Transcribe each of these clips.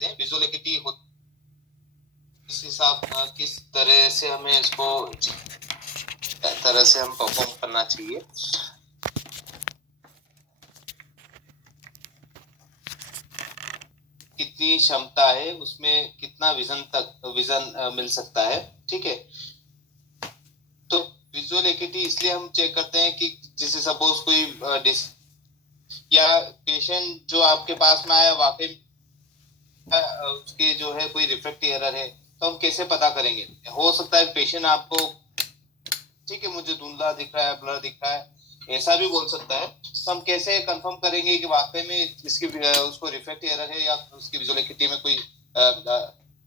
Visual acuity इस हिसाब किस तरह से हमें इसको तरह से हम परफॉर्म करना चाहिए। कितनी क्षमता है उसमें, कितना विजन मिल सकता है। ठीक है, तो विजुअल एक्यूटी इसलिए हम चेक करते हैं कि जैसे सपोज कोई या पेशेंट जो आपके पास में आया वाकई उसके जो है कोई रिफ्रैक्टिव एरर है, तो हम कैसे पता करेंगे। हो सकता है पेशेंट आपको ठीक है मुझे धुंधला दिख रहा है, ब्लर दिख रहा है, ऐसा भी बोल सकता है। तो हम कैसे कंफर्म करेंगे कि वाकई में इसकी उसको रिफ्रैक्टिव एरर है या उसकी विजुअल एक्यूटी में कोई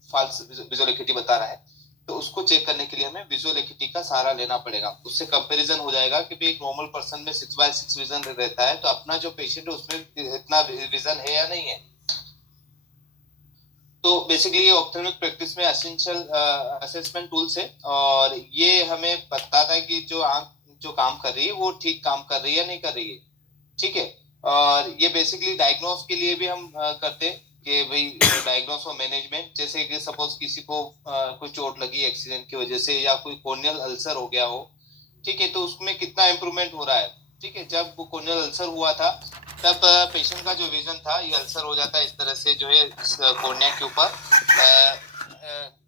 फॉल्स विजुअल एक्यूटी बता रहा है। तो उसको चेक करने के लिए हमें विजुअल एक्यूटी का सहारा लेना पड़ेगा। उससे कंपैरिजन हो जाएगा कि भाई एक नॉर्मल पर्सन में 6/6 विजन रहता है, तो अपना जो पेशेंट है उसमें इतना विजन है या नहीं है। तो बेसिकली ये ऑप्थेल्मिक प्रैक्टिस में एसेंशियल असेसमेंट टूल्स है, और ये हमें बताता है कि जो आंख जो काम कर रही है वो ठीक काम कर रही है या नहीं कर रही है। ठीक है, और ये बेसिकली डायग्नोस के लिए भी हम करते हैं कि भाई डायग्नोस और मैनेजमेंट। जैसे कि सपोज किसी को कोई चोट लगी एक्सीडेंट की वजह से या कोई कॉर्नियल अल्सर हो गया हो, ठीक है, तो उसमें कितना इम्प्रूवमेंट हो रहा है। ठीक है, जब वो कॉर्नियल अल्सर हुआ था तब पेशेंट का जो विजन था ये अल्सर हो जाता है, इस तरह से जो है कॉर्निया के ऊपर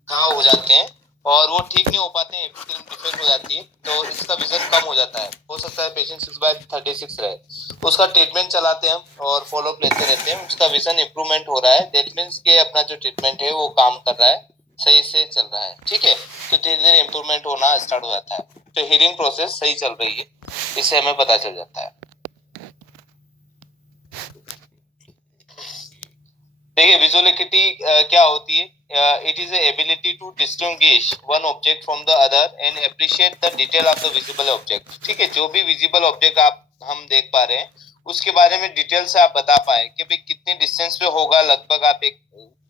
घाव हो जाते हैं और वो ठीक नहीं हो पाते हैं, फिल्म डिफेक्ट हो जाती है, तो इसका विजन कम हो जाता है। हो सकता है पेशेंट 6/36 रहे, उसका ट्रीटमेंट चलाते हैं हम और फॉलोअप लेते रहते हैं, उसका विजन इंप्रूवमेंट हो रहा है, दैट मीन्स के अपना जो ट्रीटमेंट है वो काम कर रहा है, सही से चल रहा है। ठीक है, तो धीरे धीरे इंप्रूवमेंट होना स्टार्ट हो जाता है, तो हीलिंग प्रोसेस सही चल रही है, इससे हमें पता चल जाता है। देखिए विजुअल एक्यूटी क्या होती है। It is ability to distinguish one object from the other and appreciate the detail of the visible object. ठीक है, जो भी विजिबल ऑब्जेक्ट आप हम देख पा रहे हैं उसके बारे में डिटेल से आप बता पाए कि भाई कितने डिस्टेंस पे होगा लगभग, आप एक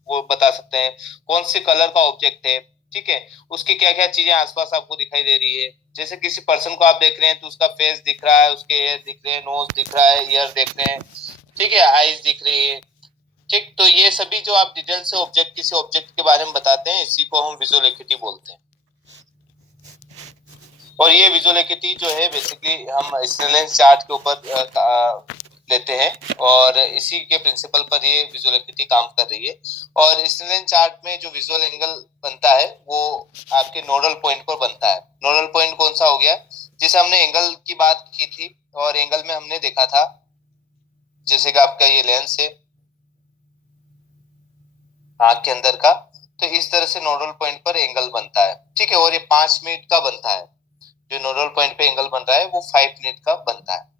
वो बता सकते हैं कौन से कलर का ऑब्जेक्ट है। ठीक है, उसकी क्या क्या चीजें आसपास आपको दिखाई दे रही है। जैसे किसी पर्सन को आप देख रहे हैं तो उसका फेस दिख रहा है, उसके हेयर दिख रहे हैं, नोज दिख रहा है, ईयर दिख रहे हैं, ठीक है, आईज दिख रही है। ठीक, तो ये सभी जो आप डिटेल से ऑब्जेक्ट किसी ऑब्जेक्ट के बारे में बताते हैं इसी को हम विजुअल एक्यूटी बोलते हैं। और ये विजुअल एक्यूटी जो है बेसिकली हम स्नेलेंस चार्ट के ऊपर लेते हैं और इसी के प्रिंसिपल पर ये विजुअल एक्यूटी काम कर रही है। और स्नेलेंस चार्ट में जो विजुअल एंगल बनता है वो आपके नोडल पॉइंट पर बनता है। नोडल पॉइंट कौन सा हो गया, जैसे हमने एंगल की बात की थी और एंगल में हमने देखा था जैसे कि आपका ये लेंस है आंख के अंदर का, तो इस तरह से नोडल पॉइंट पर एंगल बनता है। ठीक है, और ये 5 मिनट का बनता है। जो नोडल पॉइंट पे एंगल बन रहा है वो 5 मिनट का बनता है।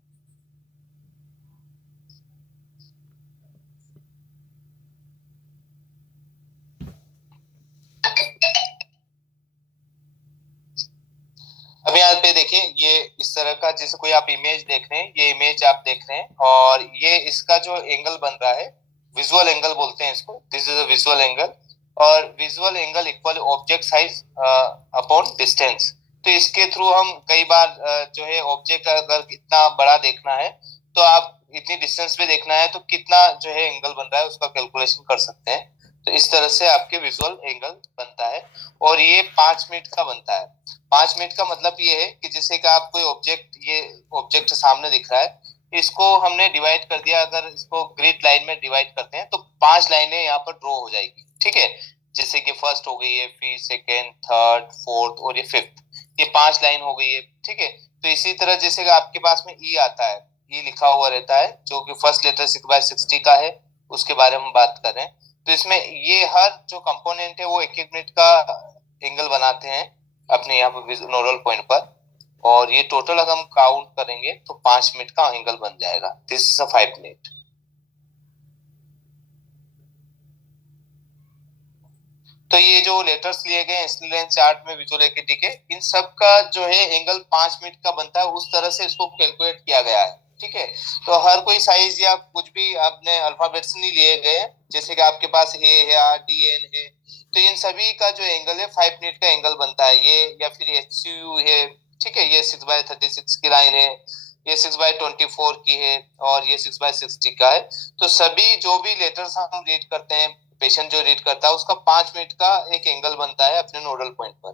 अब यहाँ पे देखिए ये इस तरह का जैसे कोई आप इमेज देख रहे हैं, ये इमेज आप देख रहे हैं और ये इसका जो एंगल बन रहा है विजुअल एंगल बोलते हैं इसको, this is a visual angle. और visual angle equal object size upon distance. तो इसके थ्रू हम कई बार जो है ऑब्जेक्ट अगर इतना बड़ा देखना है तो आप इतनी डिस्टेंस पे देखना है तो कितना जो है एंगल बन रहा है उसका कैलकुलेशन कर सकते हैं। तो इस तरह से आपके विजुअल एंगल बनता है और ये 5 मिनट का बनता है। 5 मिनट का मतलब ये है कि जैसे कि आप कोई ऑब्जेक्ट, ये ऑब्जेक्ट सामने दिख रहा है, इसको हमने डिवाइड कर दिया, अगर इसको ग्रिड लाइन में डिवाइड करते हैं तो 5 लाइनें यहाँ पर ड्रॉ हो जाएगी। ठीक है, जैसे कि फर्स्ट हो गई है, फिर सेकेंड, थर्ड, फोर्थ और ये फिफ्थ, ये 5 लाइन हो गई है। ठीक है, तो इसी तरह जैसे कि आपके पास में ई आता है, ई लिखा हुआ रहता है जो कि फर्स्ट लेटर 6/60 का है, उसके बारे में बात कर रहे हैं। तो इसमें ये हर जो कंपोनेंट है वो एक एक मिनट का एंगल बनाते हैं अपने यहाँ पर नोडल पॉइंट पर, और ये टोटल अगर हम काउंट करेंगे तो 5 मिनट का एंगल बन जाएगा। This is a 5 minute. तो ये जो लेटर्स लिए गए स्नेलेंस चार्ट में विजुअल एक्यूटी के, इन सब का जो है एंगल 5 मिनट का बनता है, उस तरह से इसको कैलकुलेट किया गया है। ठीक है, तो हर कोई साइज या कुछ भी आपने अल्फाबेट्स नहीं लिए गए, जैसे कि आपके पास ए है, आर, डी, एन है, तो इन सभी का जो एंगल है 5 मिनट का एंगल बनता है ये, या फिर एच यू है। ठीक है, ये 6/36 की लाइन है, ये 6/24 की है और ये 6/60 का है। तो सभी जो भी लेटर्स हम रीड करते हैं पेशेंट जो रीड करता है उसका 5 मिनट का एक एंगल बनता है अपने नोडल पॉइंट पर।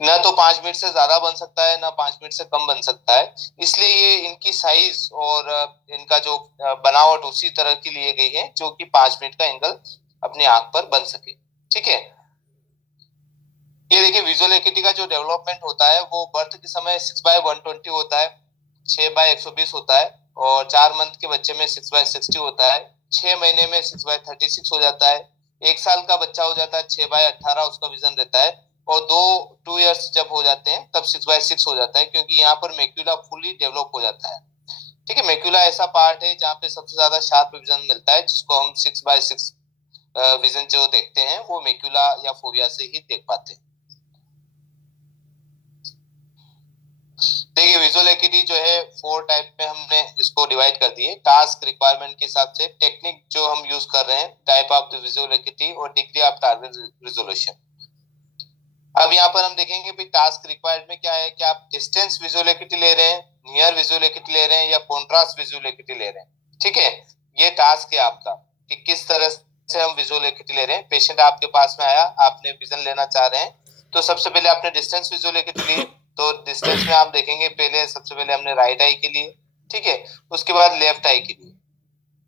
ना तो 5 मिनट से ज्यादा बन सकता है, ना 5 मिनट से कम बन सकता है। इसलिए ये इनकी साइज और इनका जो बनावट उसी तरह की लिए गई है जो कि 5 मिनट का एंगल अपनी आंख पर बन सके। ठीक है, ये देखिए विजुअल एकिटी का जो डेवलपमेंट होता है वो बर्थ के समय 6/120 होता है, 6/120 होता है, और 4 मंथ के बच्चे में 6/60 होता है, 6 महीने में 6/36 हो जाता है, 1 साल का बच्चा हो जाता है 6/18 उसका विजन रहता है, और 2 ईयर्स जब हो जाते हैं तब 6/6 हो जाता है, क्योंकि यहाँ पर मैक्यूला फुली डेवलप हो जाता है। ठीक है, मैक्यूला ऐसा पार्ट है जहाँ पे सबसे ज्यादा शार्प विजन मिलता है, जिसको हम 6/6 विजन जो देखते हैं वो मैक्यूला या फोविया से ही देख पाते हैं। देखिए विजुअल एकिटी जो है 4 टाइप में हमने इसको डिवाइड कर दिए टास्क रिक्वायरमेंट के हिसाब से, टेक्निक जो हम यूज कर रहे हैं, टाइप ऑफ द विजुअल एकिटी और डिग्री ऑफ टारगेट रिजोल्यूशन। अब यहाँ पर हम देखेंगे भी टास्क रिक्वायर्ड में क्या है कि आप डिस्टेंस विजुअल एकिटी ले रहे हैं, नियर विजुअल एकिटी ले रहे हैं, या कॉन्ट्रास्ट विजुअल एकिटी ले रहे हैं। ठीक है, ये टास्क है आपका कि किस तरह से हम विजुअल एकिटी ले रहे हैं। पेशेंट आपके पास में आया, आपने विजन लेना चाह रहे हैं, तो सबसे पहले आपने डिस्टेंस विजुअल एकिटी ली, तो डिस्टेंस में आप देखेंगे पहले सबसे पहले हमने राइट आई के लिए, ठीक है, उसके बाद लेफ्ट आई के लिए।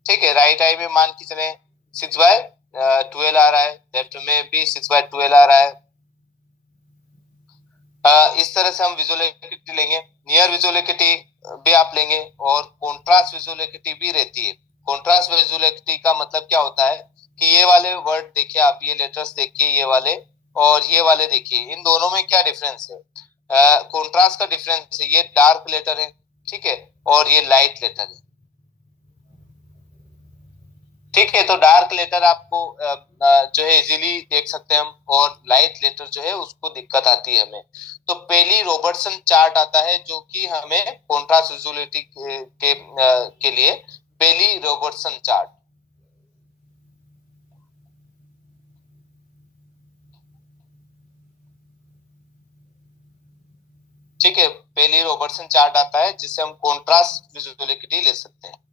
ठीक है, राइट आई में मान के चले 6/12 आ रहा है, लेफ्ट में भी 6/12 आ रहा है। इस तरह से हम विजुअल एकिटी लेंगे। नियर विजुअल एकिटी भी आप लेंगे, और कॉन्ट्रास्ट विजुअल एकिटी भी रहती है। कॉन्ट्रास्ट विजुअल एकिटी का मतलब क्या होता है कि ये वाले वर्ड देखिए आप, ये लेटर्स देखिए ये वाले, और ये वाले देखिए, इन दोनों में क्या डिफरेंस है। कॉन्ट्रास्ट का डिफरेंस है, ये डार्क लेटर है, ठीक है, और ये लाइट लेटर है। ठीक है, तो डार्क लेटर आपको जो है इजीली देख सकते हैं हम, और लाइट लेटर जो है उसको दिक्कत आती है हमें। तो पहली रॉबर्टसन चार्ट आता है जो कि हमें कॉन्ट्रास्ट विजुअलिटी के लिए पहली रॉबर्टसन चार्ट। ठीक है, पहली रॉबर्टसन चार्ट आता है जिससे हम कॉन्ट्रास्ट विजुअलिटी ले सकते हैं।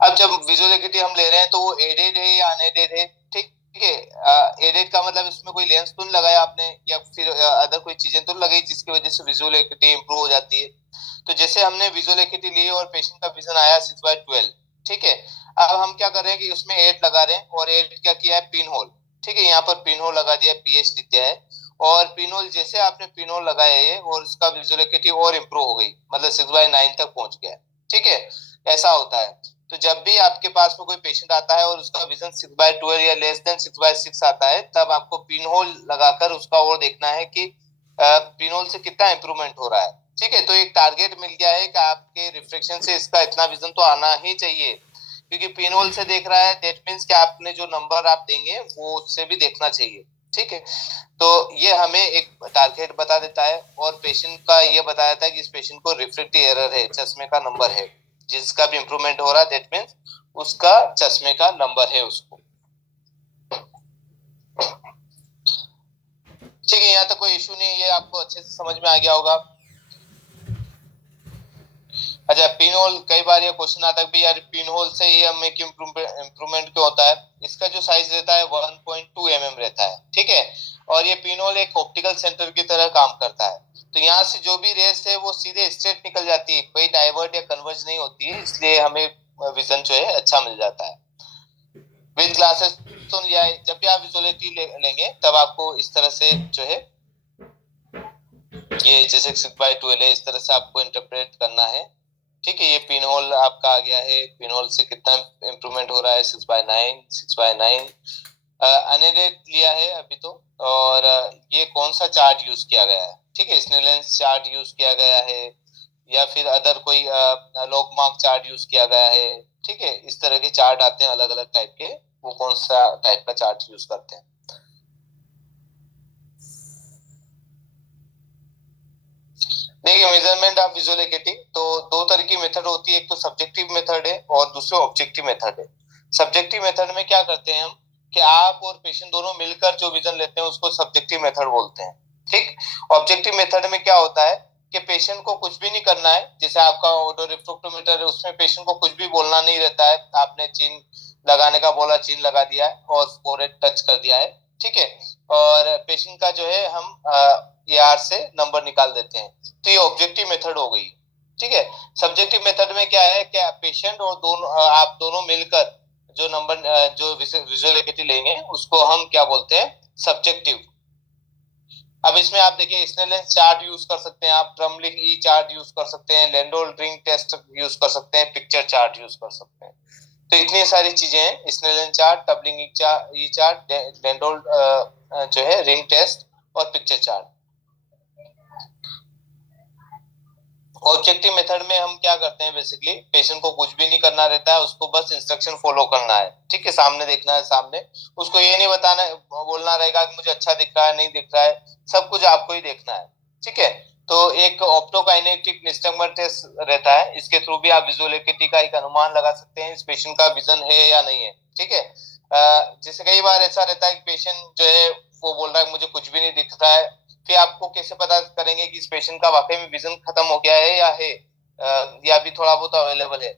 अब जब विजुअल एकिटी हम ले रहे हैं तो वो एडेड है या अनएडेड है। ठीक है, एडेड का मतलब इसमें कोई लेंस तो नहीं लगाया आपने, या फिर अदर कोई चीजें तो लगाई जिसकी वजह से विजुअल एकिटी इंप्रूव हो जाती है। तो जैसे हमने विजुअल एकिटी ली और पेशेंट का विजन आया 6/12, ठीक है, अब हम क्या कर रहे हैं कि उसमें 8 लगा रहे हैं, और 8 क्या किया है, पिन होल। ठीक है, यहाँ पर पिन होल लगा दिया, पीएच लिख दिया है, और पिन होल जैसे आपने पिन होल लगाया है और उसका विजुअल एकिटी और इंप्रूव हो गई, मतलब 6/9 तक पहुंच गया। ठीक है, ऐसा होता है। तो जब भी आपके पास में कोई पेशेंट आता है और उसका विजन 6/12 या लेस देन 6/6 आता है, तब आपको पिन होल लगाकर उसका और देखना है कि पिन होल से कितना इंप्रूवमेंट हो रहा है। ठीक है, तो एक टारगेट मिल गया है कि आपके रिफ्लेक्शन से इसका इतना विजन तो आना ही चाहिए, क्योंकि पिन होल से देख रहा है, दैट मींस कि आपने जो नंबर आप देंगे वो उससे भी देखना चाहिए। ठीक है, तो ये हमें एक टारगेट बता देता है, और पेशेंट का ये बताया था कि इस पेशेंट को रिफ्रेक्टिव एरर है, चश्मे का नंबर है, जिसका भी इंप्रूवमेंट हो रहा है दैट मींस उसका चश्मे का नंबर है उसको। ठीक है, यहाँ तक कोई इशू नहीं है, ये आपको अच्छे से समझ में आ गया होगा। अच्छा, पिन होल, कई बार ये क्वेश्चन आता है भी यार पिन होल से ये हमें क्यों इंप्रूवमेंट क्यों होता है। इसका जो साइज रहता है 1.2 mm रहता है। ठीक है, और ये पिन होल एक ऑप्टिकल सेंटर की तरह काम करता है, तो यहाँ से जो भी रेस है वो सीधे स्ट्रेट निकल जाती है, कोई डाइवर्ट या कन्वर्ज नहीं होती है, इसलिए हमें विजन जो है अच्छा मिल जाता है। विद ग्लासेस तो लिया है, जब भी आप विजुअलिटी लेंगे तब आपको इस तरह से जो है ये जैसे 6/12 है, इस तरह से आपको इंटरप्रेट करना है। ठीक है, ये पिन होल आपका आ गया है, पिन होल से कितना इंप्रूवमेंट हो रहा है, 6/9, 6/9 अनएडेड लिया है अभी तो। और ये कौन सा चार्ट यूज किया गया है, ठीक है, स्नेलेंस चार्ट यूज किया गया है, या फिर अदर कोई लॉग मार्क चार्ट यूज किया गया है। ठीक है, इस तरह के चार्ट आते हैं अलग अलग टाइप के, वो कौन सा टाइप का चार्ट यूज करते हैं। देखिए मेजरमेंट ऑफ विजुअल एकिटी तो दो तरह की मेथड होती है, एक तो सब्जेक्टिव मेथड है और दूसरा ऑब्जेक्टिव मेथड है। सब्जेक्टिव मेथड में क्या करते हैं हम कि आप और पेशेंट दोनों मिलकर जो विजन लेते हैं उसको सब्जेक्टिव मेथड बोलते हैं। ठीक, ऑब्जेक्टिव मेथड में क्या होता है कि पेशेंट को कुछ भी नहीं करना है, जैसे आपका ऑटो रिफ्रैक्टोमीटर है उसमें पेशेंट को कुछ भी बोलना नहीं रहता है, आपने चिन लगाने का बोला, चिन्ह लगा दिया है और फोरहेड टच कर दिया है, ठीक है। और पेशेंट का जो है हम ER से नंबर निकाल देते हैं। तो ये ऑब्जेक्टिव मेथड हो गई, ठीक है। सब्जेक्टिव मेथड में क्या है, क्या पेशेंट और दोनों आप दोनों मिलकर जो नंबर जो विजुअल एकिटी लेंगे उसको हम क्या बोलते हैं, सब्जेक्टिव। अब इसमें आप देखिए स्नेलेंस चार्ट यूज कर सकते हैं, आप ट्रमलिंग ई चार्ट यूज कर सकते हैं, लैंडोल रिंग टेस्ट यूज कर सकते हैं, पिक्चर चार्ट यूज कर सकते हैं। तो इतनी सारी चीजें हैं, स्नेलेंस चार्ट, टबलिंग ई चार्ट, लैंडोल जो है रिंग टेस्ट और पिक्चर चार्ट। ऑब्जेक्टिव मेथड में हम क्या करते हैं, बेसिकली पेशेंट को कुछ भी नहीं करना रहता है, उसको बस इंस्ट्रक्शन फॉलो करना है, ठीक है। सामने देखना है, सामने उसको ये नहीं बताना, बोलना रहेगा कि मुझे अच्छा दिख रहा है, नहीं दिख रहा है, सब कुछ आपको ही देखना है, ठीक है। तो एक ऑप्टोकाइनेटिक निस्टगमर टेस्ट रहता है, इसके थ्रू भी आप विजुअल एकिटी का एक अनुमान लगा सकते हैं इस पेशेंट का विजन है या नहीं है, ठीक है। जैसे कई बार ऐसा रहता है कि पेशेंट जो है वो बोल रहा है मुझे कुछ भी नहीं दिख रहा है, फिर आपको कैसे पता करेंगे कि इस पेशेंट का वाकई में विजन खत्म हो गया है या है, या भी थोड़ा बहुत अवेलेबल है।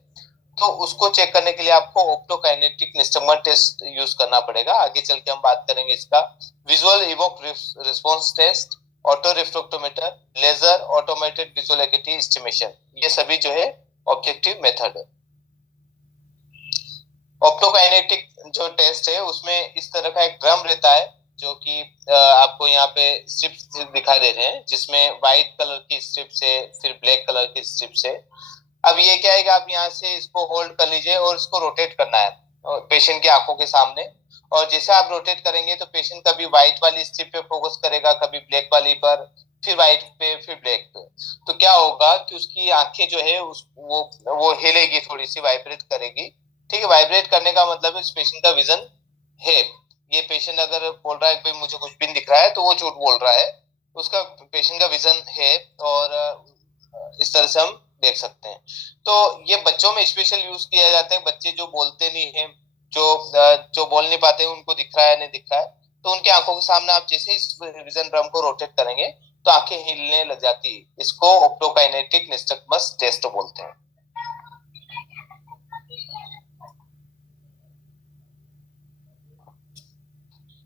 तो उसको चेक करने के लिए आपको ऑप्टोकाइनेटिक निस्टगमर टेस्ट यूज करना पड़ेगा। आगे चल के हम बात करेंगे इसका। Visual evoke response test, auto reflectometer, laser, automated visual acuity estimation, ये सभी जो है ऑब्जेक्टिव मेथड है। ऑप्टोकाइनेटिक जो टेस्ट है उसमें इस तरह का एक ड्रम रहता है जो कि आपको यहाँ पे स्ट्रिप्स दिखाई दे रहे हैं, जिसमें व्हाइट कलर की स्ट्रिप्स है, फिर ब्लैक कलर की स्ट्रिप्स है। अब ये क्या है कि आप यहाँ से इसको होल्ड कर लीजिए और इसको रोटेट करना है पेशेंट की आंखों के सामने। और जैसे आप रोटेट करेंगे तो पेशेंट कभी व्हाइट वाली स्ट्रिप पे फोकस करेगा, कभी ब्लैक वाली पर, फिर व्हाइट पे, फिर ब्लैक पे। तो क्या होगा कि उसकी आंखें जो है वो हिलेगी, थोड़ी सी वाइब्रेट करेगी, ठीक है। वाइब्रेट करने का मतलब इस पेशेंट का विजन है। ये पेशेंट अगर बोल रहा है कि मुझे कुछ भी नहीं दिख रहा है तो वो झूठ बोल रहा है, उसका पेशेंट का विजन है। और इस तरह से हम देख सकते हैं। तो ये बच्चों में स्पेशल यूज किया जाता है, बच्चे जो बोलते नहीं है, जो बोल नहीं पाते, उनको दिख रहा है नहीं दिख रहा है, तो उनकी आंखों के सामने आप जैसे इस विजन ड्रम को रोटेट करेंगे तो आंखें हिलने लग जाती है। इसको ऑप्टोकाइनेटिक निस्टगमस टेस्ट बोलते हैं।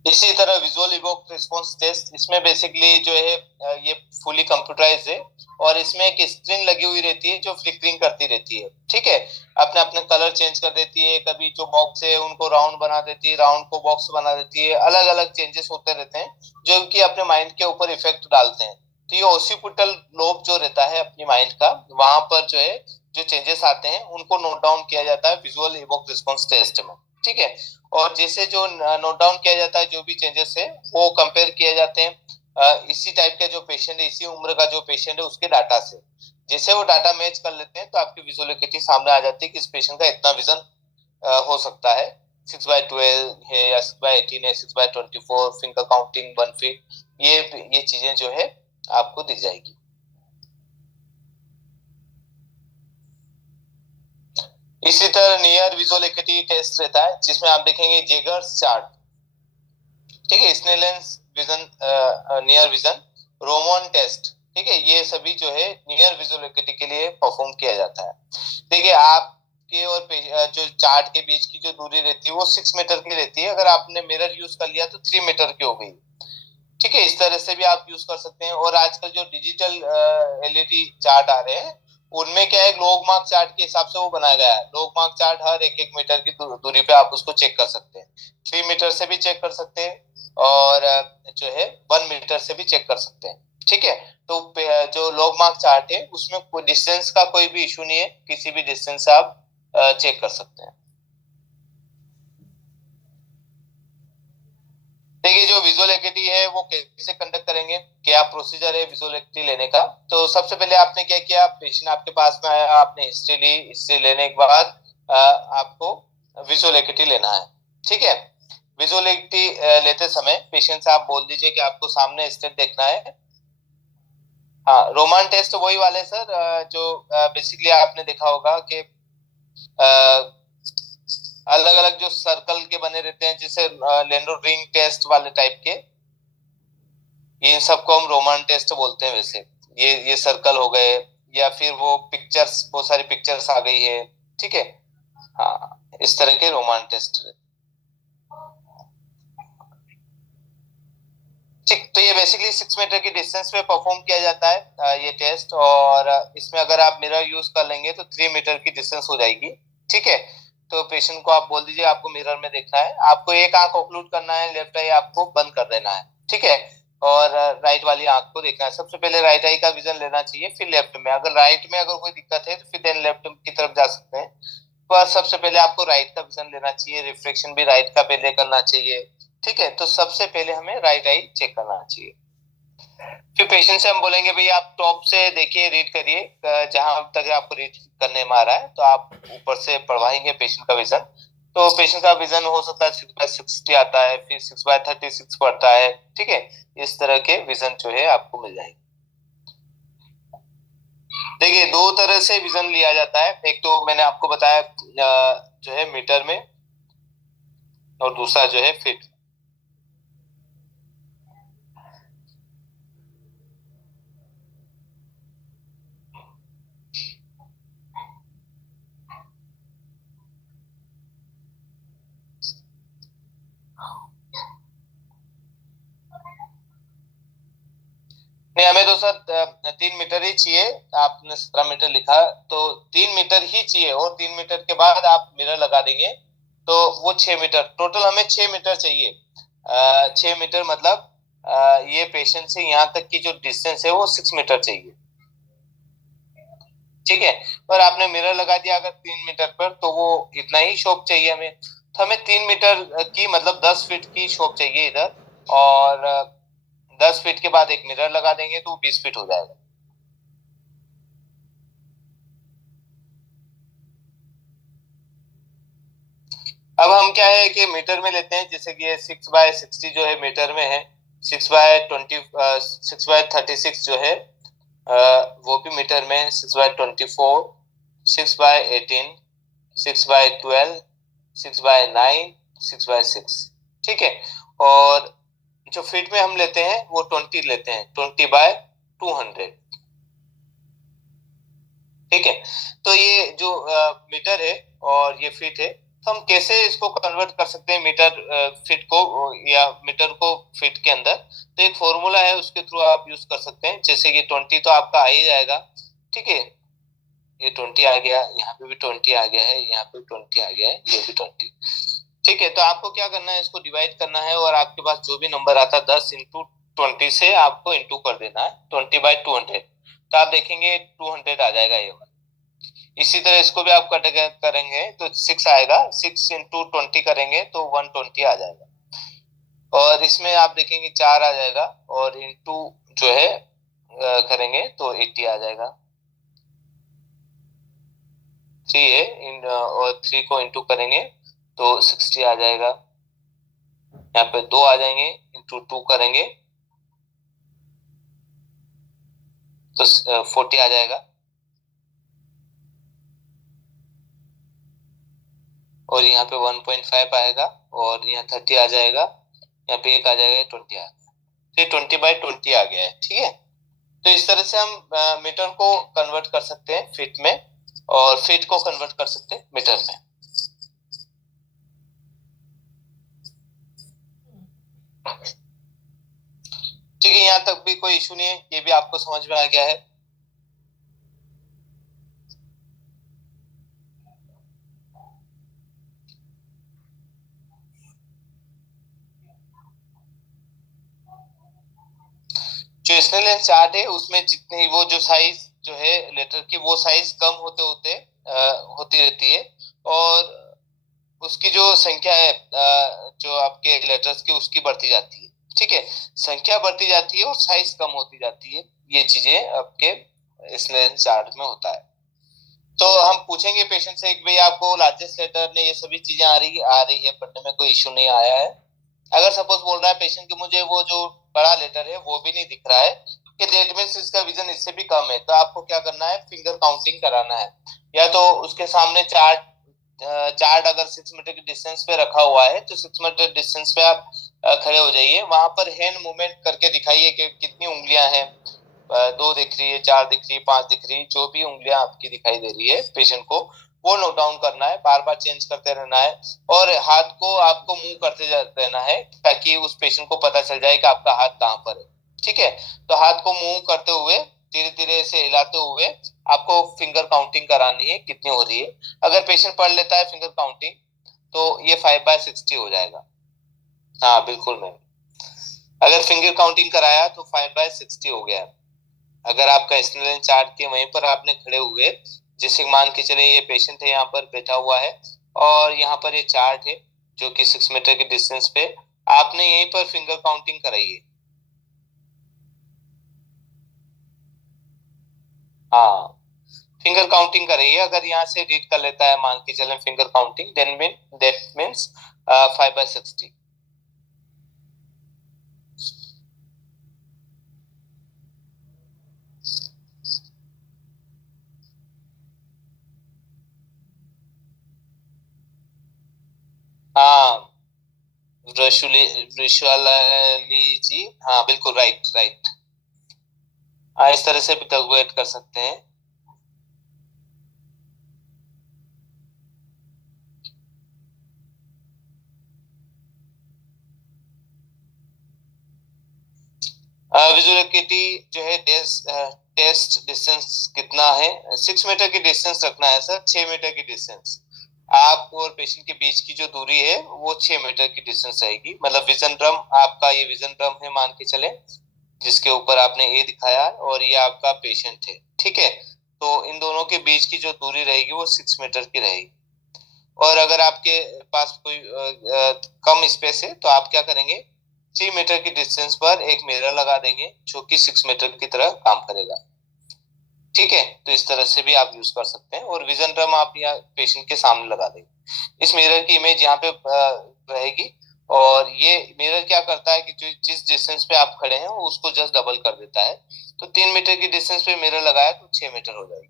इसी तरह विजुअल इवोक रिस्पॉन्स टेस्ट, इसमें बेसिकली जो है ये फुली कंप्यूटराइज है और इसमें एक स्क्रीन लगी हुई रहती है जो फ्लिकरिंग करती रहती है, ठीक है। अपने अपने कलर चेंज कर देती है, कभी जो बॉक्स है उनको राउंड बना देती है, राउंड को बॉक्स बना देती है, अलग अलग चेंजेस होते रहते हैं जो कि अपने माइंड के ऊपर इफेक्ट डालते हैं। तो ये ओसिपिटल लोब जो रहता है अपनी माइंड का, वहां पर जो है जो चेंजेस आते हैं उनको नोट डाउन किया जाता है विजुअल इवोक रिस्पॉन्स टेस्ट में, ठीक है। और जैसे जो नोट डाउन किया जाता है जो भी चेंजेस है वो कंपेयर किए जाते हैं इसी टाइप का जो पेशेंट है, इसी उम्र का जो पेशेंट है उसके डाटा से। जैसे वो डाटा मैच कर लेते हैं तो आपकी विजुअल एकिटी सामने आ जाती है कि इस पेशेंट का इतना विजन हो सकता है, 6/12 है या 6/18 है, 6/24, फिंगर काउंटिंग 1 फीट, ये चीजें जो है आपको दिख जाएगी। इसी तरह नियर विजुअल एकिटी टेस्ट रहता है जिसमें आप देखेंगे जेगर्स चार्ट, ठीक है, Snellen's vision, near vision, Roman test, ठीक है। ये सभी जो है नियर विजुअल एकिटी के लिए परफॉर्म किया जाता है। देखिए आपके और जो चार्ट के बीच की जो दूरी रहती है वो 6 मीटर की रहती है, अगर आपने मिरर यूज कर लिया तो 3 मीटर की हो गई, ठीक है। इस तरह से भी आप यूज कर सकते हैं। और आजकल जो डिजिटल LED चार्ट आ रहे हैं उनमें क्या है, लोग मार्क चार्ट के हिसाब से वो बनाया गया है। लोग मार्क चार्ट हर 1-1 मीटर की दूरी पे आप उसको चेक कर सकते हैं, 3 मीटर से भी चेक कर सकते हैं और जो है 1 मीटर से भी चेक कर सकते हैं, ठीक है। तो जो लॉग मार्क चार्ट है उसमें कोई डिस्टेंस का कोई भी इशू नहीं है, किसी भी डिस्टेंस से आप चेक कर सकते हैं। देखिए जो विजुअल एकिटी है वो कैसे कंडक्ट करेंगे, क्या प्रोसीजर है विजुअल एकिटी लेने का। तो सबसे पहले आपने क्या किया, पेशेंट आपके पास में आया, आपने हिस्ट्री ली, हिस्ट्री लेने के बाद आपको विजुअल एकिटी लेना है, ठीक है। विजुअल एकिटी लेते समय पेशेंट से आप बोल दीजिए कि आपको सामने स्टेट देखना है। हाँ, रोमान टेस्ट वही वाले सर जो बेसिकली आपने देखा होगा कि अलग अलग जो सर्कल के बने रहते हैं, जैसे लेंडो रिंग टेस्ट वाले टाइप के, ये इन सबको हम रोमान टेस्ट बोलते हैं वैसे। ये सर्कल हो गए, या फिर वो पिक्चर्स, बहुत सारी पिक्चर्स आ गई है, ठीक है। हाँ, इस तरह के रोमान टेस्ट। ठीक, तो ये बेसिकली 6 मीटर की डिस्टेंस पे परफॉर्म किया जाता है ये टेस्ट। और इसमें अगर आप मिरर यूज कर लेंगे तो 3 मीटर की डिस्टेंस हो जाएगी। ठीक है, तो पेशेंट को आप बोल दीजिए आपको मिरर में देखना है, आपको एक आंख ऑक्लूड करना है, लेफ्ट आई आपको बंद कर देना है। ठीक है, और राइट वाली आंख को देखना है। सबसे पहले राइट आई का विजन लेना चाहिए, फिर लेफ्ट में। अगर राइट में अगर कोई दिक्कत है तो फिर देन लेफ्ट की तरफ जा सकते हैं। पर सबसे पहले आपको राइट का विजन लेना चाहिए, रिफ्लेक्शन भी राइट का पहले करना चाहिए। ठीक है, तो सबसे पहले हमें राइट आई चेक करना चाहिए। फिर पेशेंट से हम बोलेंगे भाई आप टॉप से देखिए, रीड करिए, जहां तक आपको रीड करने में आ रहा है, तो आप ऊपर से पढ़वाएंगे पेशेंट का विजन। तो पेशेंट का विजन हो सकता है 6/60 आता है, फिर 6/36 पड़ता है। ठीक है, इस तरह के विजन जो है आपको मिल जाएंगे। देखिए, दो तरह से विजन लिया जाता है, एक तो मैंने आपको बताया जो है मीटर में, और दूसरा जो है फीट। नहीं, हमें तो सर 3 मीटर ही चाहिए। आपने 17 मीटर लिखा, तो 3 मीटर ही चाहिए, और 3 मीटर के बाद आप मिरर लगा देंगे तो वो 6 मीटर, टोटल हमें 6 मीटर चाहिए। 6 मीटर मतलब ये पेशेंट से यहाँ तक की जो डिस्टेंस है वो 6 मीटर चाहिए। ठीक है, और आपने मिरर लगा दिया अगर 3 मीटर पर, तो वो इतना ही शॉप चाहिए हमें। तो हमें 3 मीटर की मतलब 10 फीट की शॉप चाहिए इधर। और 10 फीट के बाद एक मिरर लगा देंगे तो 20 फीट हो जाएगा। अब हम क्या है कि मीटर में लेते हैं, जैसे कि 6/60 जो है मीटर में है, 6/36 जो है वो भी मीटर में है, 6/24, 6/18, 6/12, 6/9, 6/6। ठीक है, और जो फीट में हम लेते हैं वो 20 लेते हैं, 20/200। ठीक है, तो ये जो मीटर है और ये फीट है, तो हम कैसे इसको कन्वर्ट कर सकते हैं मीटर फीट को, या मीटर को फीट के अंदर। तो एक फॉर्मूला है, उसके थ्रू आप यूज कर सकते हैं। जैसे कि 20 तो आपका आ ही जाएगा। ठीक है, ये 20 आ गया, यहाँ पे भी 20 आ गया है, यहाँ पे भी 20 आ गया है, ये भी 20। ठीक है, तो आपको क्या करना है, इसको डिवाइड करना है, और आपके पास जो भी नंबर आता है 10 × 20 से आपको इंटू कर देना है 20/200। तो आप देखेंगे 200 आ जाएगा ये वाला। इसी तरह इसको भी आप कट करेंगे तो 6 आएगा, 6 × 20 करेंगे तो 120 आ जाएगा। और इसमें आप देखेंगे 4 आ जाएगा, और इंटू जो है करेंगे तो 80 आ जाएगा। 3 है और 3 को इंटू करेंगे तो 60 आ जाएगा। यहाँ पे 2 आ जाएंगे, इंटू 2 करेंगे तो 40 आ जाएगा। और यहाँ पे 1.5 आएगा, और यहाँ 30 आ जाएगा, यहाँ पे 1 आ जाएगा, 20 आ जाएगा। तो ये 20/20 आ गया है। ठीक है, तो इस तरह से हम मीटर को कन्वर्ट कर सकते हैं फीट में, और फीट को कन्वर्ट कर सकते हैं मीटर में। ठीक है, यहाँ तक भी कोई इशू नहीं है, ये भी आपको समझ में आ गया है। जो स्नेल चार्ट है उसमें जितनी वो जो साइज जो है लेटर की, वो साइज कम होते होते होती रहती है, और उसकी जो संख्या है जो आपके लेटर्स की, उसकी बढ़ती जाती है। ठीक है, संख्या बढ़ती जाती है और साइज कम होती जाती है। ये चीजें आपके स्नेल चार्ट में होता है। तो हम पूछेंगे पेशेंट से कि भाई आपको लार्जेस्ट लेटर ने ये सभी चीजें आ रही है पढ़ने में, कोई इशू नहीं आया है। अगर सपोज बोल रहा है पेशेंट कि मुझे वो जो बड़ा लेटर है वो भी नहीं दिख रहा है, कि डेट में इसका विजन इससे भी कम है, तो आपको क्या करना है, फिंगर काउंटिंग कराना है। या तो उसके सामने चार्ट चार्ट अगर 6 मीटर की डिस्टेंस पे रखा हुआ है तो 6 मीटर डिस्टेंस पे आप खड़े हो जाइए, वहां पर हैंड मूवमेंट करके दिखाइए कि कितनी उंगलियां हैं, 2 दिख रही है, 4 दिख रही है, 5 दिख रही है, जो भी उंगलियां आपकी दिखाई दे रही है पेशेंट को, वो नोट डाउन करना है, बार बार चेंज करते रहना है, और हाथ को आपको मूव करते रहना है ताकि उस पेशेंट को पता चल जाए कि आपका हाथ कहाँ पर है। ठीक है, तो हाथ को मूव करते हुए धीरे धीरे से हिलाते हुए आपको फिंगर काउंटिंग करानी है कितनी हो रही है। अगर पेशेंट पढ़ लेता है फिंगर काउंटिंग तो ये 5/60 हो जाएगा। हाँ बिल्कुल मैम, अगर फिंगर काउंटिंग कराया तो 5/60 हो गया। अगर आपका स्नेलन चार्ट के वहीं पर आपने खड़े हुए, जैसे मान के चले ये पेशेंट है यहाँ पर बैठा हुआ है और यहाँ पर ये चार्ट है जो कि 6 मीटर की डिस्टेंस पे, आपने यहीं पर फिंगर काउंटिंग कराई है। हाँ, फिंगर काउंटिंग कराइए। अगर यहाँ से रीड कर लेता है मान के चले finger counting, then that means 5/60। हाँ वृषाली जी, हाँ बिल्कुल राइट राइट। हाँ, इस तरह से भी कैलकुलेट कर सकते हैं। विजुअल एक्टिविटी जो है टेस्ट डिस्टेंस कितना है, 6 मीटर की डिस्टेंस रखना है सर, 6 मीटर की डिस्टेंस। आप और पेशेंट के बीच की जो दूरी है वो 6 मीटर की डिस्टेंस रहेगी। मतलब विजन ड्रम, आपका ये विजन ड्रम है मान के चले, जिसके ऊपर आपने ए दिखाया और ये आपका पेशेंट है। ठीक है, तो इन दोनों के बीच की जो दूरी रहेगी वो 6 मीटर की रहेगी। और अगर आपके पास कोई कम स्पेस है तो आप क्या करेंगे, 3 मीटर की डिस्टेंस पर एक मिरर लगा देंगे जो कि 6 मीटर की तरह काम करेगा। ठीक है, तो इस तरह से भी आप यूज कर सकते हैं। और विजन ड्रम आप यहाँ पेशेंट के सामने लगा देंगे, इस मिरर की इमेज यहाँ पे रहेगी। और ये मिरर क्या करता है कि जो जिस डिस्टेंस पे आप खड़े हैं वो उसको जस्ट डबल कर देता है। तो 3 मीटर की डिस्टेंस पे मिरर लगाया तो 6 मीटर हो जाएगी।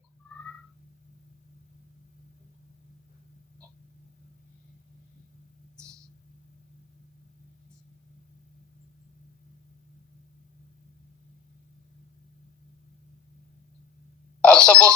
अब सपोज,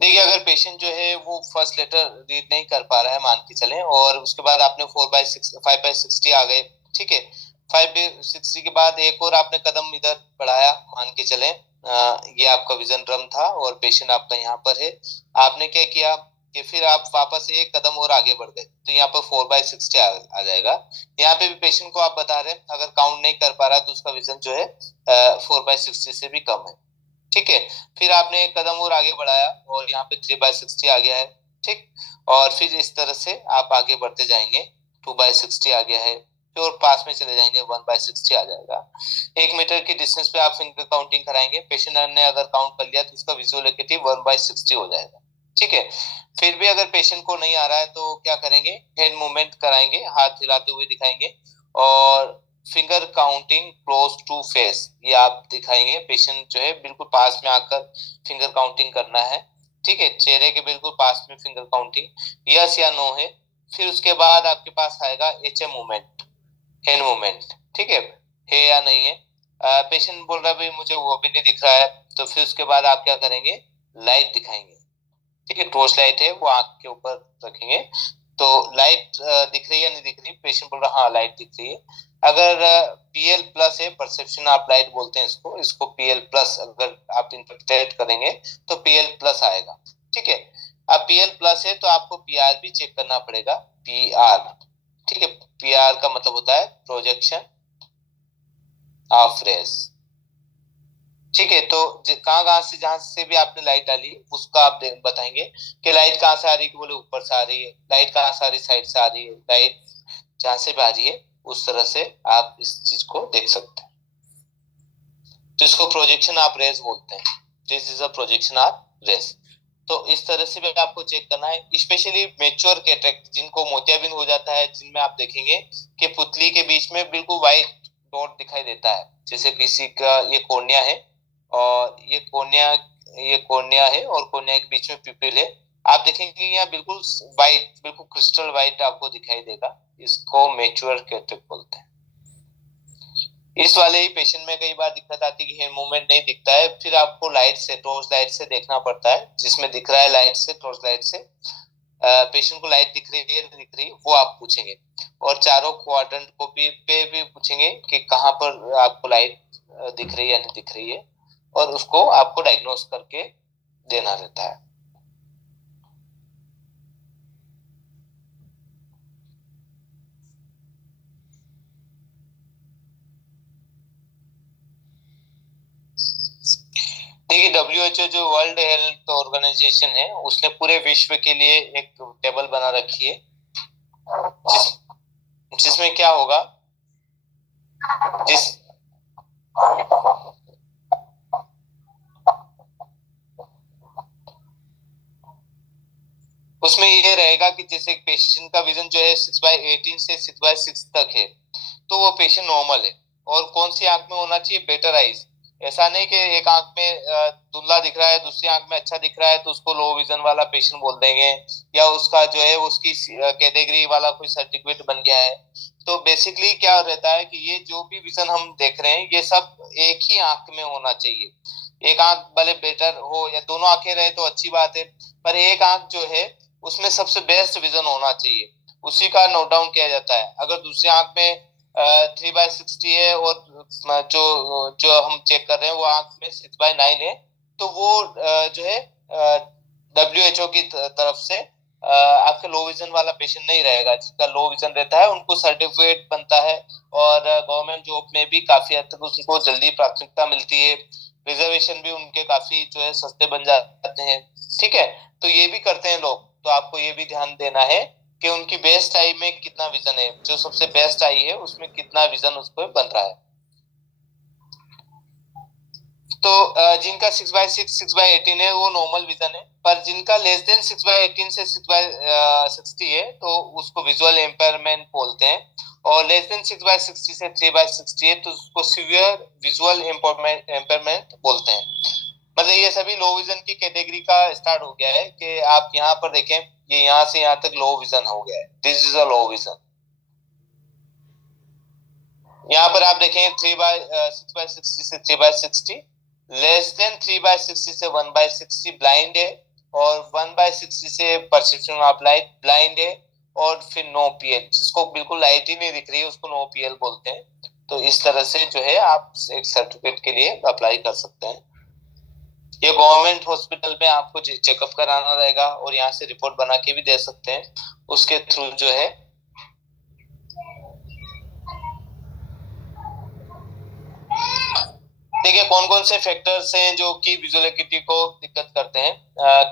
देखिए अगर पेशेंट जो है वो फर्स्ट लेटर रीड नहीं कर पा रहा है मान के चलें, और उसके बाद आपने 4/6 5/60 आ गए। ठीक है, 5/60 के बाद एक और आपने कदम इधर बढ़ाया मान के चलें, ये आपका विजन ड्रम था और पेशेंट आपका यहाँ पर है। आपने क्या किया कि फिर आप वापस एक कदम और आगे बढ़ गए तो यहाँ पर 4/60 आ जाएगा। यहाँ पे भी पेशेंट को आप बता रहे हैं अगर काउंट नहीं कर पा रहा तो उसका विजन जो है 4/60 से भी कम है। ठीक है, फिर आपने एक कदम और आगे बढ़ाया और यहाँ पे 3/60 आ गया है। ठीक, और फिर इस तरह से आप आगे बढ़ते जाएंगे, 2/60 आ गया है, फिर और पास में चले जाएंगे 1/60 आ जाएगा। 1 मीटर की डिस्टेंस पे आप फिंगर काउंटिंग कराएंगे, पेशेंट ने अगर काउंट कर लिया तो उसका विजुअल एक्टिविटी 1/60 हो जाएगा। ठीक है, फिर भी अगर पेशेंट को नहीं आ रहा है तो क्या करेंगे, हैंड मूवमेंट कराएंगे, हाथ हिलाते हुए दिखाएंगे, और finger counting close to face ये आप दिखाएंगे। पेशेंट जो है बिल्कुल पास में आकर फिंगर काउंटिंग करना है। ठीक है, चेहरे के बिल्कुल पास में फिंगर काउंटिंग, यस या नो है। फिर उसके बाद आपके पास आएगा H a movement, hand movement. ठीक है या नहीं है। पेशेंट बोल रहा है भाई मुझे वो भी नहीं दिख रहा है, तो फिर उसके बाद आप क्या करेंगे, लाइट दिखाएंगे। ठीक है, टॉर्च लाइट है वो आंख के ऊपर रखेंगे, तो लाइट दिख रही है नहीं दिख रही, पेशेंट बोल रहा हाँ लाइट दिख रही है। अगर पीएल प्लस है, परसेप्शन ऑफ लाइट बोलते हैं इसको, इसको पीएल प्लस अगर आप इंटरप्रेट करेंगे तो पीएल प्लस आएगा। ठीक है, अब पीएल प्लस है तो आपको पीआर भी चेक करना पड़ेगा, पीआर। ठीक है, पीआर का मतलब होता है प्रोजेक्शन ऑफ रेस। ठीक है, तो कहाँ कहाँ से जहां से भी आपने लाइट डाली उसका आप बताएंगे कि लाइट कहाँ से आ रही है, कि बोले ऊपर से आ रही है, लाइट कहाँ से आ रही, साइड से आ रही है, लाइट जहां से भी आ रही है उस तरह से आप इस चीज को देख सकते हैं। जिसको प्रोजेक्शन ऑफ रेज बोलते हैं। This is a projection of rays. तो इस तरह से भी आपको चेक करना है। स्पेशली मेच्योर कैटरेक्ट जिनको मोतियाबिंद हो जाता है, जिनमें आप देखेंगे कि पुतली के बीच में बिल्कुल व्हाइट डॉट दिखाई देता है, जैसे किसी का ये कॉर्निया है और ये कॉर्निया है और कॉर्निया के बीच में पिपिल है। आप देखेंगे यहाँ बिल्कुल व्हाइट, बिल्कुल क्रिस्टल व्हाइट आपको दिखाई देगा। इसको मेच्योर कैटरेक्ट बोलते हैं। इस वाले ही पेशेंट में कई बार दिक्कत आती है कि हैंड मूवमेंट नहीं दिखता है, फिर आपको लाइट से, टॉर्च लाइट से देखना पड़ता है। जिसमें दिख रहा है लाइट से, टॉर्च लाइट से पेशेंट को लाइट दिख रही है नहीं दिख रही, वो आप पूछेंगे। और चारों क्वाड्रेंट को भी पूछेंगे कि कहाँ पर आपको लाइट दिख रही है या नहीं दिख रही है, और उसको आपको डायग्नोस करके देना रहता है। देखिए, WHO जो वर्ल्ड हेल्थ ऑर्गेनाइजेशन है, उसने पूरे विश्व के लिए एक टेबल बना रखी है, जिसमें क्या होगा, जिस उसमें ये रहेगा कि जैसे एक पेशेंट का विजन जो है 6/18 से 6/6 तक है, तो वो पेशेंट नॉर्मल है। और कौन सी आंख में होना चाहिए? Better eyes. ऐसा नहीं कि एक आंख में धुंधला दिख रहा है, दूसरी आंख में अच्छा दिख रहा है तो उसको लो विजन वाला पेशेंट बोल देंगे, या उसका जो है उसकी कैटेगरी वाला कोई सर्टिफिकेट बन गया है। तो बेसिकली क्या रहता है कि ये जो भी विजन हम देख रहे हैं, ये सब एक ही आंख में होना चाहिए। एक आंख भले बेटर हो या दोनों आंखें रहे तो अच्छी बात है, पर एक आंख जो है उसमें सबसे बेस्ट विजन होना चाहिए, उसी का नोट डाउन किया जाता है। अगर दूसरी आंख में 3/60 है और जो जो हम चेक कर रहे हैं वो आंख में 6/9 है, तो वो जो है WHO की तरफ से आपके लो विजन वाला पेशेंट नहीं रहेगा। जिसका लो विजन रहता है उनको सर्टिफिकेट बनता है, और गवर्नमेंट जॉब में भी काफी हद तक उनको जल्दी प्राथमिकता मिलती है। रिजर्वेशन भी उनके काफी जो है सस्ते बन जाते हैं। ठीक है, तो ये भी करते हैं लोग। तो आपको ये भी ध्यान देना है कि उनकी बेस्ट आई में कितना विजन है, जो सबसे बेस्ट आई है उसमें कितना विजन उसको बन रहा है। तो जिनका 6/6, 6/18 है वो नॉर्मल विजन है, पर जिनका लेस देन 6/18 से 6/60 है तो उसको विजुअल एम्पेयरमेंट बोलते हैं। और लेस देन 6/60 से 3/60 है तो उसको सीवियर विजुअल एम्पेयरमेंट बोलते हैं। मतलब ये सभी लो विजन की कैटेगरी का स्टार्ट हो गया है कि आप यहाँ पर देखें, ये यहाँ से यहाँ तक लो विजन हो गया है। This is a low vision. यहाँ पर आप देखें 6/60 से 3/60, लेस देन 3/60 से 1/60 ब्लाइंड है, और 1/60 से परसेप्शन ऑफ लाइट ब्लाइंड है, और फिर नो पीएल, जिसको बिल्कुल लाइट ही नहीं दिख रही है उसको नो पीएल बोलते हैं। तो इस तरह से जो है आप एक सर्टिफिकेट के लिए अप्लाई कर सकते हैं। ये गवर्नमेंट हॉस्पिटल में आपको चेकअप कराना रहेगा, और यहाँ से रिपोर्ट बना के भी दे सकते हैं। उसके थ्रू जो है देखिए कौन कौन से फैक्टर्स हैं जो कि विजुअल एकिटी को दिक्कत करते हैं।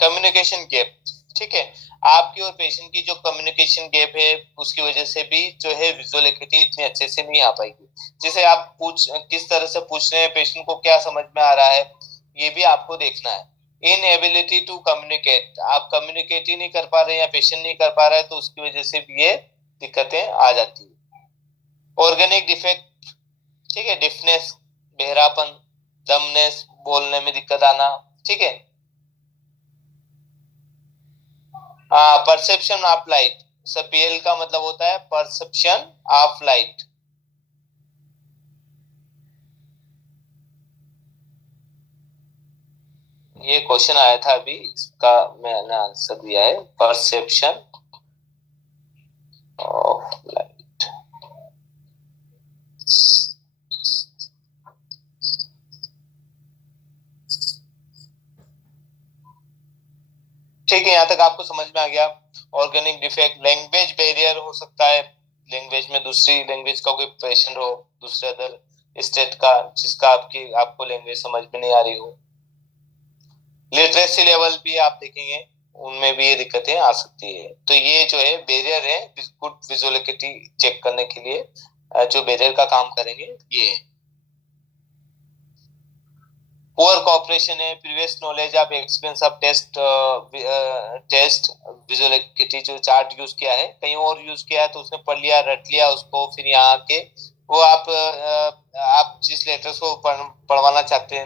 कम्युनिकेशन गैप, ठीक है, आपकी और पेशेंट की जो कम्युनिकेशन गैप है उसकी वजह से भी जो है विजुअल एकिटी इतनी अच्छे से नहीं आ पाएगी। जैसे आप किस तरह से पूछ रहे हैं, पेशेंट को क्या समझ में आ रहा है, ये भी आपको देखना है। इनएबिलिटी टू कम्युनिकेट, आप कम्युनिकेट ही नहीं कर पा रहे हैं या पेशेंट नहीं कर पा रहा है तो उसकी वजह से भी ये दिक्कतें आ जाती है। ऑर्गेनिक डिफेक्ट, ठीक है, डिफनेस, बहरापन, दमनेस, बोलने में दिक्कत आना, ठीक है। परसेप्शन ऑफ लाइट, पीएल का मतलब होता है परसेप्शन ऑफ लाइट। ये क्वेश्चन आया था अभी, इसका मैंने आंसर दिया है, परसेप्शन ऑफ लाइट। ठीक है, यहाँ तक आपको समझ में आ गया। ऑर्गेनिक डिफेक्ट, लैंग्वेज बैरियर हो सकता है, लैंग्वेज में दूसरी लैंग्वेज का कोई पेशेंट हो, दूसरे अदर स्टेट का, जिसका आपको लैंग्वेज समझ में नहीं आ रही हो। लिटरेसी लेवल भी आप देखेंगे, उनमें भी ये दिक्कतें आ सकती है। तो ये जो है बैरियर है गुड विजुअल एकिटी चेक करने के लिए, जो बैरियर का काम करेंगे ये है। पुअर कॉपरेशन है, previous knowledge of experience of test visual activity जो चार्ट यूज किया है कहीं और यूज किया है तो उसने पढ़ लिया रट लिया उसको, फिर यहाँ आके वो आप जिस लेटर्स को पढ़वाना चाहते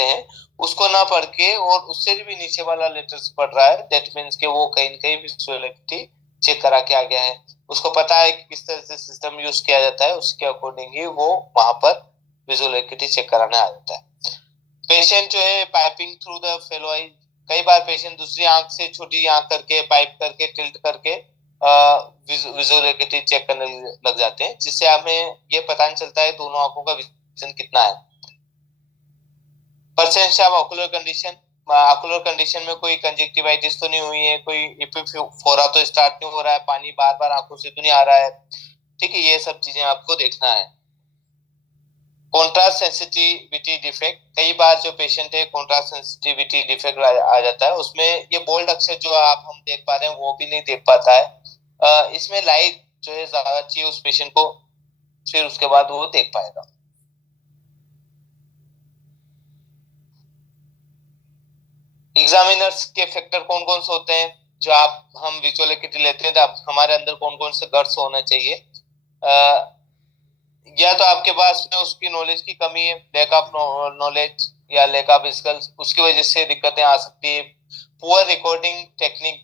हैं उसको ना पढ़ के और उससे भी नीचे वाला लेटर्स पढ़ रहा है, दैट मीन्स के वो कहीं न कहीं विजुअल एक्टिविटी चेक करा के आ गया है। उसको पता है कि किस तरह से सिस्टम यूज किया जाता है, उसके अकॉर्डिंग ही वो वहां पर विजुअल एक्टिविटी चेक कराने आ जाता है। पेशेंट जो है पाइपिंग थ्रू द फेलो आई, कई बार पेशेंट दूसरी आंख से छोटी आंख करके पाइप करके टिल्ट करके विजुअल एक्टिविटी चेक करने लग जाते हैं, जिससे हमें ये पता नहीं चलता है दोनों आंखों का विजन कितना है। Percent of ocular condition, ocular condition में कोई कंजक्टिवाइटिस तो नहीं हुई है, कोई इपिफोरा तो स्टार्ट नहीं हो रहा है, पानी बार बार आंखों से तो नहीं आ रहा है, ठीक है, ये सब चीजें आपको देखना है। कॉन्ट्रास्ट सेंसिटिविटी डिफेक्ट, कई बार जो पेशेंट है कॉन्ट्रास्ट सेंसिटिविटी डिफेक्ट आ जाता है, उसमें ये बोल्ड अक्षर जो हम देख पा रहे हैं वो भी नहीं देख पाता है, इसमें लाइट जो है ज्यादा चाहिए उस पेशेंट को, फिर उसके बाद वो देख पाएगा। एग्जामिनर्स के फैक्टर कौन कौन से होते हैं, जो हम विजुअल एक्टिविटी लेते हैं तो हमारे अंदर कौन कौन से गट्स होना चाहिए। या तो आपके पास में उसकी नॉलेज की कमी है, लैक ऑफ नॉलेज या लैक ऑफ स्किल्स, उसकी वजह से दिक्कतें आ सकती है। पुअर रिकॉर्डिंग टेक्निक,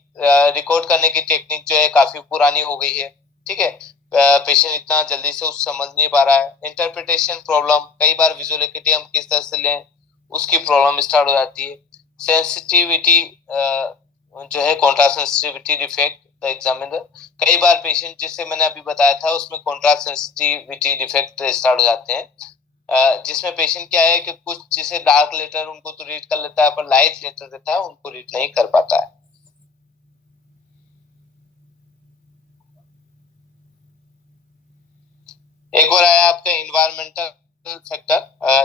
रिकॉर्ड करने की टेक्निक जो है काफी पुरानी हो गई है, ठीक है, पेशेंट इतना जल्दी से उस समझ नहीं पा रहा है। इंटरप्रिटेशन प्रॉब्लम, कई बार विजुअल एक्टिविटी हम किस तरह से लें उसकी प्रॉब्लम स्टार्ट हो जाती है। सेंसिटिविटी जो है contrast sensitivity defect the examiner, कई बार पेशेंट जिससे मैंने अभी बताया था उसमें कॉन्ट्रास्ट सेंसिटिविटी डिफेक्ट स्टार्ट हो जाते हैं, जिसमें पेशेंट क्या है कि कुछ जिसे डार्क लेटर उनको तो रीड कर लेता है पर लाइट लेटर रहता है उनको रीड नहीं कर पाता है। एक और आया आपका इन्वायरमेंटल फैक्टर,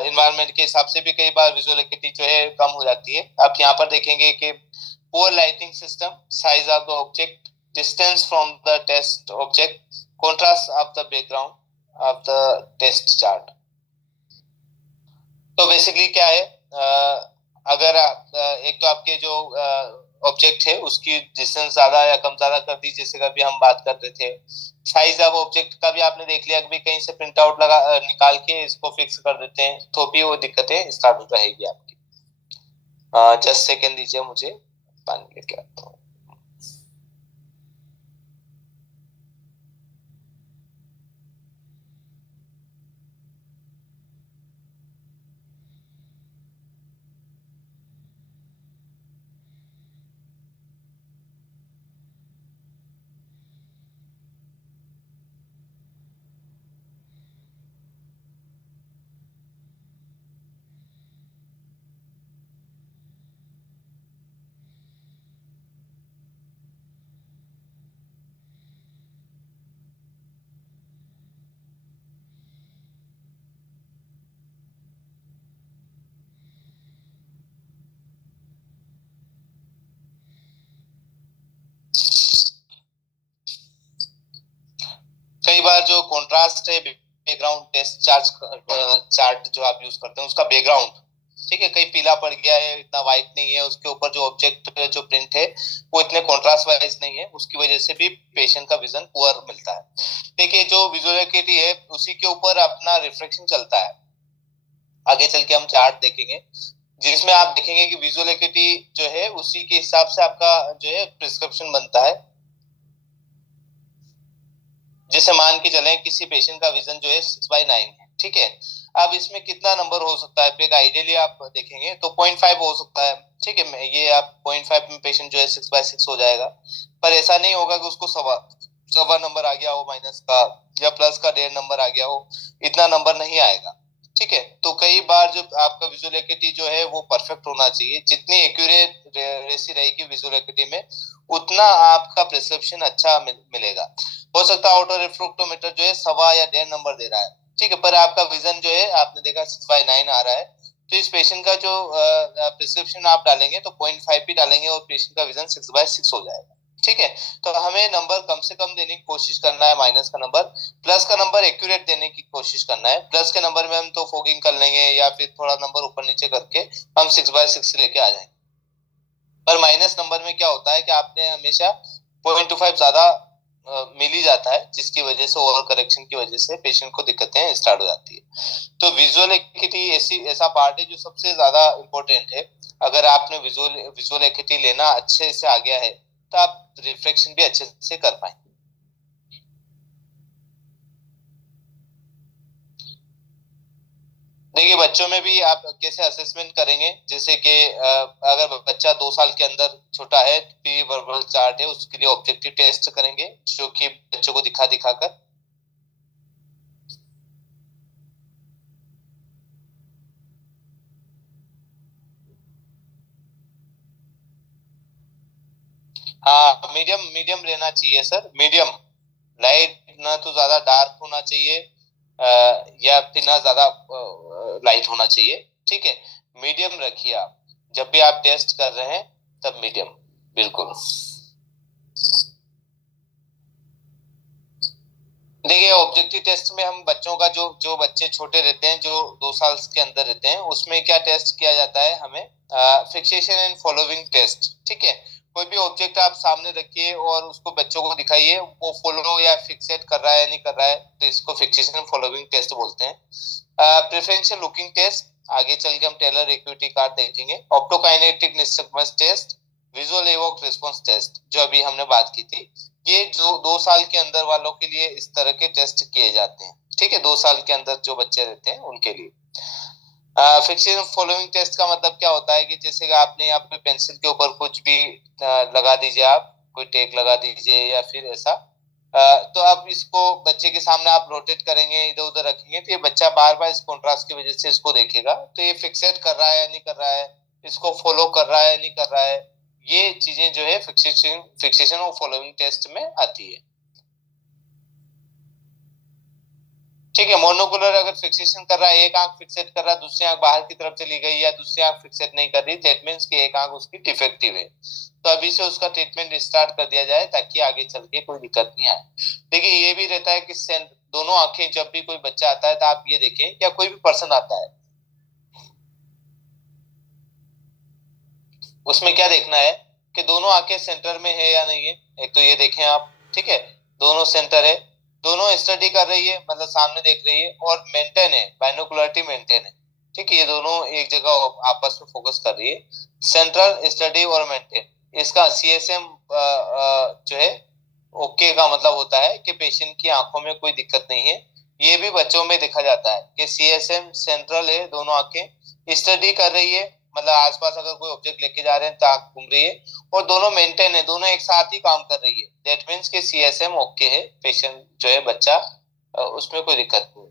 इन्वायरमेंट के हिसाब से भी कई बार विजुअल एक्टिविटी जो है कम हो जाती है। आप यहाँ पर देखेंगे कि poor lighting system, size of the object, distance from the test object, contrast of the background of the test chart. तो बेसिकली क्या है, अगर एक तो आपके जो ऑब्जेक्ट है उसकी डिस्टेंस ज्यादा या कम ज्यादा कर दी, जैसे कभी हम बात कर रहे थे। साइज ऑफ ऑब्जेक्ट का भी आपने देख लिया, कभी कहीं से प्रिंट आउट निकाल के इसको फिक्स कर देते हैं तो भी वो दिक्कतें स्टार्ट रहेगी आपकी। जस्ट सेकेंड दीजिए मुझे, पानी लेके आता हूँ। कई बार जो कॉन्ट्रास्ट है बैकग्राउंड टेस्ट चार्ट जो आप यूज करते हैं उसका बैकग्राउंड, ठीक है, कहीं पीला पड़ गया है, इतना व्हाइट नहीं है, उसके ऊपर जो ऑब्जेक्ट जो प्रिंट है वो इतने कॉन्ट्रास्ट वाइज नहीं है, उसकी वजह से भी पेशेंट का विजन पुअर मिलता है। देखिए जो विजुअल एक्टिविटी है उसी के ऊपर अपना रिफ्लेक्शन चलता है। आगे चल के हम चार्ट देखेंगे जिसमें आप देखेंगे कि विजुअल एक्टिविटी जो है उसी के हिसाब से आपका जो है प्रिस्क्रिप्शन बनता है। जैसे मान के चले किसी पेशेंट का विजन जो है 6/9 है, ठीक है, अब इसमें कितना नंबर हो सकता है, आइडियली आप देखेंगे तो 0.5 हो सकता है, ठीक है, ये आप 0.5 में पेशेंट जो है 6/6 हो जाएगा, पर ऐसा नहीं होगा कि उसको सवा सवा नंबर आ गया हो माइनस का, या प्लस का 1.5 नंबर आ गया हो, इतना नंबर नहीं आएगा, ठीक है। तो कई बार जो आपका विजुअल एक्टिविटी जो है वो परफेक्ट होना चाहिए, जितनी एक्यूरेट रेसी रहेगी विजुअल एक्टिविटी में उतना आपका प्रिस्क्रिप्शन अच्छा मिलेगा। हो सकता है ऑटो रिफ्रैक्टोमीटर जो है सवा या 1.5 नंबर दे रहा है, ठीक है, पर आपका विजन जो है आपने देखा 6/9 आ रहा है, तो इस पेशेंट का जो प्रिस्क्रिप्शन आप डालेंगे तो 0.5 भी डालेंगे और पेशेंट का विजन 6/6 हो जाएगा। ठीक है। तो हमें नंबर कम से कम देने की कोशिश करना है, माइनस का नंबर। प्लस का नंबर एक्यूरेट देने की कोशिश करना है। प्लस के नंबर में हम तो फोगिंग कर लेंगे या फिर थोड़ा नंबर ऊपर नीचे करके हम 6/6 लेके आ जाएंगे। पर माइनस नंबर में क्या होता है कि आपने हमेशा 0.25 ज्यादा मिल ही जाता है, जिसकी वजह से ओवर करेक्शन की वजह से पेशेंट को दिक्कतें स्टार्ट हो जाती है। तो विजुअल एक्यूटी ऐसा पार्ट है जो सबसे ज्यादा इंपॉर्टेंट है। अगर आपने विजुअल विजुअल एक्यूटी लेना अच्छे से आ गया है तो आप रिफ्लेक्शन भी अच्छे से कर पाएंगे। देखिए बच्चों में भी आप कैसे असेसमेंट करेंगे, जैसे कि अगर बच्चा 2 साल के अंदर छोटा है, प्री वर्बल चार्ट है, उसके लिए ऑब्जेक्टिव टेस्ट करेंगे जो कि बच्चों को दिखा दिखा कर। हाँ, मीडियम मीडियम रहना चाहिए सर, मीडियम। लाइट ना तो ज्यादा डार्क होना चाहिए या फिर ना ज्यादा लाइट होना चाहिए। ठीक है, मीडियम रखिए आप। जब भी आप टेस्ट कर रहे हैं तब मीडियम, बिल्कुल। देखिए ऑब्जेक्टिव टेस्ट में हम बच्चों का जो जो बच्चे छोटे रहते हैं, जो 2 साल के अंदर रहते हैं, उसमें क्या टेस्ट किया जाता है हमें, फिक्सेशन एंड फॉलोइंग टेस्ट। ठीक है, कोई भी ऑब्जेक्ट आप सामने रखिए और उसको बच्चों को दिखाइए, वो फॉलो या फिक्सेट कर रहा है या नहीं कर रहा है, तो इसको फिक्सेशन एंड फॉलोइंग टेस्ट बोलते हैं। प्रेफरेंशियल लुकिंग टेस्ट, आगे चल के हम टेलर एक्यूटी कार्ड देखेंगे। Optokinetic nystagmus test, visual evoke response test, जो अभी हमने बात की थी। ये जो 2 साल के अंदर वालों के लिए इस तरह के टेस्ट किए जाते हैं। ठीक है, 2 साल के अंदर जो बच्चे रहते हैं उनके लिए। फिक्सेशन फॉलोइंग टेस्ट का मतलब क्या होता है कि जैसे कि आपने यहाँ पे पेंसिल के ऊपर कुछ भी लगा दीजिए, आप कोई टेक लगा दीजिए या फिर ऐसा, तो अब इसको बच्चे के सामने आप रोटेट करेंगे, इधर उधर रखेंगे, तो ये बच्चा बार बार इस कॉन्ट्रास्ट की वजह से इसको देखेगा, तो ये फिक्सेट कर रहा है या नहीं कर रहा है, इसको फॉलो कर रहा है या नहीं कर रहा है। ये चीजें जो है फिक्सेशन फिक्सेशन और फॉलोइंग टेस्ट में आती है। ठीक है, मोनोकुलर अगर फिक्सेशन कर रहा है, एक आंख फिक्सेट कर रहा है, दूसरी आंख बाहर की तरफ चली गई या दूसरी आंख फिक्सेट नहीं कर रही, दैट मींस कि एक आंख उसकी डिफेक्टिव है। तो अभी से उसका ट्रीटमेंट स्टार्ट कर दिया जाए ताकि आगे चल के कोई दिक्कत नहीं आए। देखिए ये भी रहता है कि दोनों आंखें, जब भी कोई बच्चा आता है तो आप ये देखें या कोई भी पर्सन आता है, उसमें क्या देखना है कि दोनों आंखें सेंटर में है या नहीं है। एक तो ये देखें आप, ठीक है, दोनों सेंटर है, दोनों स्टडी कर रही है, मतलब सामने देख रही है, और मेंटेन है, बाइनोकुलरिटी मेंटेन है। ठीक है, ये दोनों एक जगह आपस में फोकस कर रही है, सेंट्रल स्टडी और मेंटेन। इसका सीएसएम जो है ओके का मतलब होता है कि पेशेंट की आंखों में कोई दिक्कत नहीं है। ये भी बच्चों में देखा जाता है कि सीएसएम सेंट्रल है, दोनों आंखें स्टडी कर रही है, मतलब आसपास अगर कोई ऑब्जेक्ट लेके जा रहे हैं तो आंख घूम रही है, और दोनों मेंटेन है, दोनों एक साथ ही काम कर रही है। दैट मीन्स कि सीएसएम ओके है, पेशेंट जो है बच्चा उसमें कोई दिक्कत नहीं।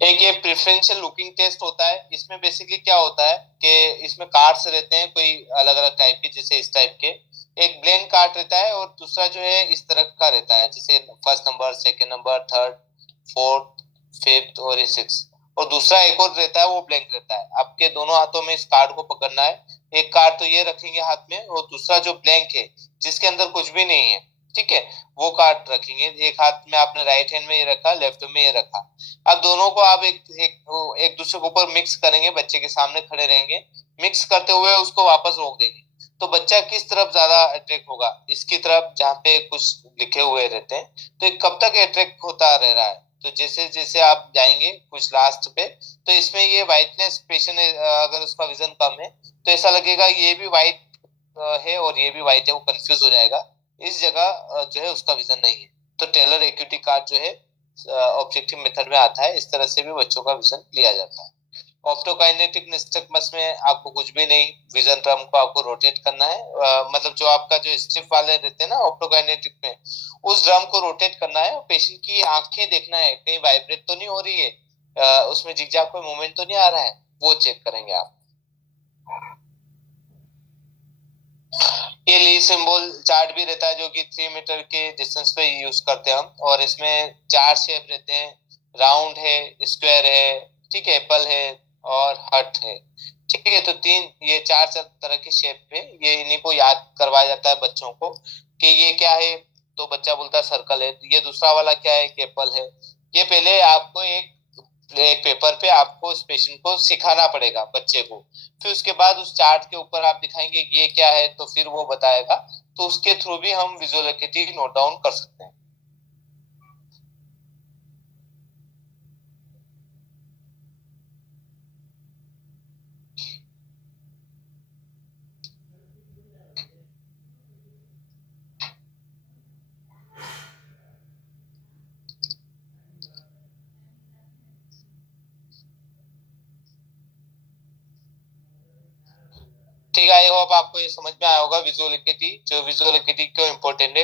एक ये प्रेफरेंशियल लुकिंग टेस्ट होता है, इसमें बेसिकली क्या होता है कि इसमें कार्ड्स रहते हैं कोई अलग अलग टाइप के, जैसे इस टाइप के, एक ब्लैंक कार्ड रहता है और दूसरा जो है इस तरह का रहता है, जैसे first number, second number, third, fourth, fifth और सिक्स, और दूसरा एक और रहता है वो ब्लैंक रहता है। आपके दोनों हाथों में इस कार्ड को पकड़ना है, एक कार्ड तो ये रखेंगे हाथ में, और दूसरा जो ब्लैंक है जिसके अंदर कुछ भी नहीं है, ठीक है, वो कार्ड रखेंगे। एक हाथ में आपने राइट हैंड में ये रखा, लेफ्ट में ये रखा। अब दोनों को आप एक दूसरे के ऊपर मिक्स करेंगे, बच्चे के सामने खड़े रहेंगे, मिक्स करते हुए उसको वापस रोक देंगे। तो बच्चा किस तरफ ज्यादा अट्रैक्ट होगा, इसकी तरफ जहाँ पे कुछ लिखे हुए रहते हैं, तो ये कब तक अट्रैक्ट होता रह रहा है। तो जैसे जैसे आप जाएंगे कुछ लास्ट पे, तो इसमें ये व्हाइटनेस पेशेंट अगर उसका विजन कम है तो ऐसा लगेगा ये भी व्हाइट है और ये भी व्हाइट है, वो कंफ्यूज हो जाएगा, इस जगह जो है उसका विजन नहीं है। तो टेलर एक्यूटी कार्ड जो है ऑब्जेक्टिव मेथड में आता है, इस तरह से भी बच्चों का विजन लिया जाता है। ऑप्टोकाइनेटिक निस्टगमस में आपको कुछ भी नहीं, विजन ड्रम को आपको रोटेट करना है, मतलब जो आपका जो स्ट्रिप वाले रहते हैं ना ऑप्टोकाइनेटिक में, उस ड्रम को रोटेट करना है, पेशेंट की आंखें देखना है कहीं वाइब्रेट तो नहीं हो रही है, उसमें जिगजैग कोई मूवमेंट तो नहीं आ रहा है, वो चेक करेंगे आप। ये ली सिंबल चार्ट भी रहता है जो कि 3 मीटर के डिस्टेंस पे यूज करते हैं हम, और इसमें 4 शेप रहते हैं, राउंड है, स्क्वायर है, ठीक है, एप्पल है, और हट है। ठीक है, तो तीन ये चार तरह के शेप है, ये इन्हीं को याद करवाया जाता है बच्चों को कि ये क्या है। तो बच्चा बोलता है सर्कल है। ये दूसरा वाला क्या है, कि एप्पल है। ये पहले आपको एक एक पेपर पे आपको उस पेशेंट को सिखाना पड़ेगा बच्चे को। फिर उसके बाद उस चार्ट के ऊपर आप दिखाएंगे ये क्या है, तो फिर वो बताएगा। तो उसके थ्रू भी हम विजुअल एक्टिविटी नोट डाउन कर सकते हैं। ठीक है, आई होप आपको ये समझ में आया होगा विजुअल एक्टिविटी, जो विजुअल एक्टिविटी क्यों इम्पोर्टेंट है।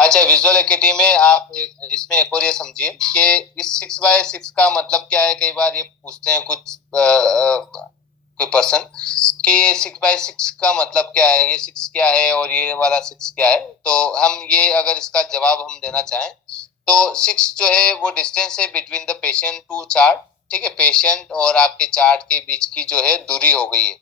अच्छा, विजुअल एक्टिविटी में आप इसमें एक और ये समझिए कि इस 6x6 का मतलब क्या है। कई बार ये पूछते हैं कुछ कोई पर्सन कि ये 6x6 का मतलब क्या है, ये 6 क्या है और ये वाला 6 क्या है। तो हम ये अगर इसका जवाब हम देना चाहें तो 6 जो है वो डिस्टेंस है between the patient to chart. ठीक है, पेशेंट और आपके चार्ट के बीच की जो है दूरी हो गई है।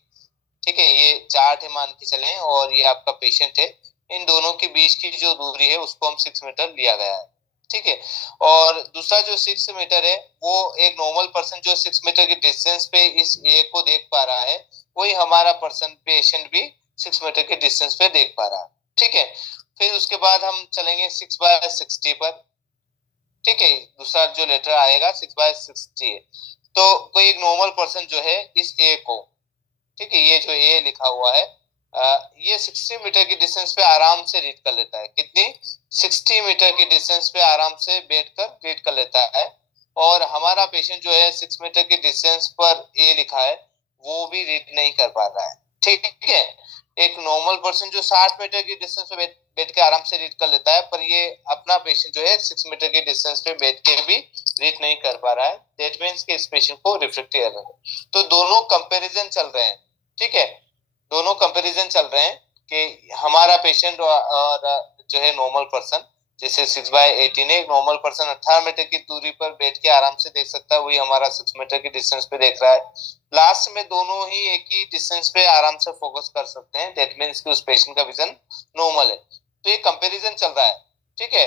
ठीक है, ये चार्ट है मान के चलें और ये आपका पेशेंट है। इन दोनों के बीच की जो दूरी है उसको हम 6 मीटर लिया गया है। ठीक है, और दूसरा जो 6 मीटर है वो एक नॉर्मल पर्सन जो 6 मीटर की डिस्टेंस पे इस ए को देख पा रहा है, वही हमारा पर्सन पेशेंट भी 6 मीटर के डिस्टेंस पे देख पा रहा है। ठीक है, फिर उसके बाद हम चलेंगे 6/60 पर। ठीक है, दूसरा जो लेटर आएगा 6/60 है। तो कोई एक नॉर्मल पर्सन जो है इस ए को, ठीक है, ये जो ए लिखा हुआ है ये 60 मीटर की डिस्टेंस पे आराम से रीड कर लेता है। कितनी? 60 मीटर की डिस्टेंस पे आराम से बैठकर रीड कर लेता है। और हमारा पेशेंट जो है 6 मीटर की डिस्टेंस पर ए लिखा है वो भी रीड नहीं कर पा रहा है। ठीक है, एक नॉर्मल पर्सन जो 60 मीटर की डिस्टेंस पे बैठ के आराम से रीड कर लेता है, पर ये अपना पेशेंट जो है 6 मीटर की डिस्टेंस पे बैठ के भी रीड नहीं कर पा रहा है। दैट मीन्स कि इस पेशेंट को रिफ्रैक्टिव एरर है। तो दोनों कंपैरिजन चल रहे हैं। ठीक है, दोनों कंपैरिजन चल रहे हैं कि हमारा पेशेंट और जो है नॉर्मल पर्सन, जैसे 6/18 है, नॉर्मल पर्सन 18 मीटर की दूरी पर बैठ के आराम से देख सकता है, वही हमारा 6 मीटर की डिस्टेंस पे देख रहा है। लास्ट में दोनों ही एक ही डिस्टेंस पे आराम से फोकस कर सकते हैं। दैट मीन्स कि उस पेशेंट का विजन नॉर्मल है। तो ये कंपैरिजन चल रहा है। ठीक है,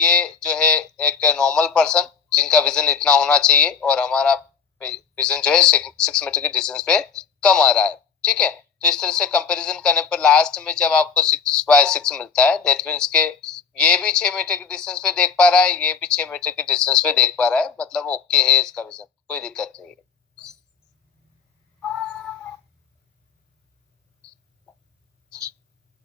ये जो है एक नॉर्मल पर्सन जिनका विजन इतना होना चाहिए और हमारा विजन जो है 6 मीटर की डिस्टेंस पे कम आ रहा है। ठीक है, तो इस तरह से कंपैरिजन करने पर लास्ट में जब आपको 6/6 मिलता है, दैट मीन्स के ये भी 6 मीटर की डिस्टेंस पे देख पा रहा है, ये भी 6 मीटर की डिस्टेंस पे देख पा रहा है, मतलब ओके है इसका विजन, कोई दिक्कत नहीं है।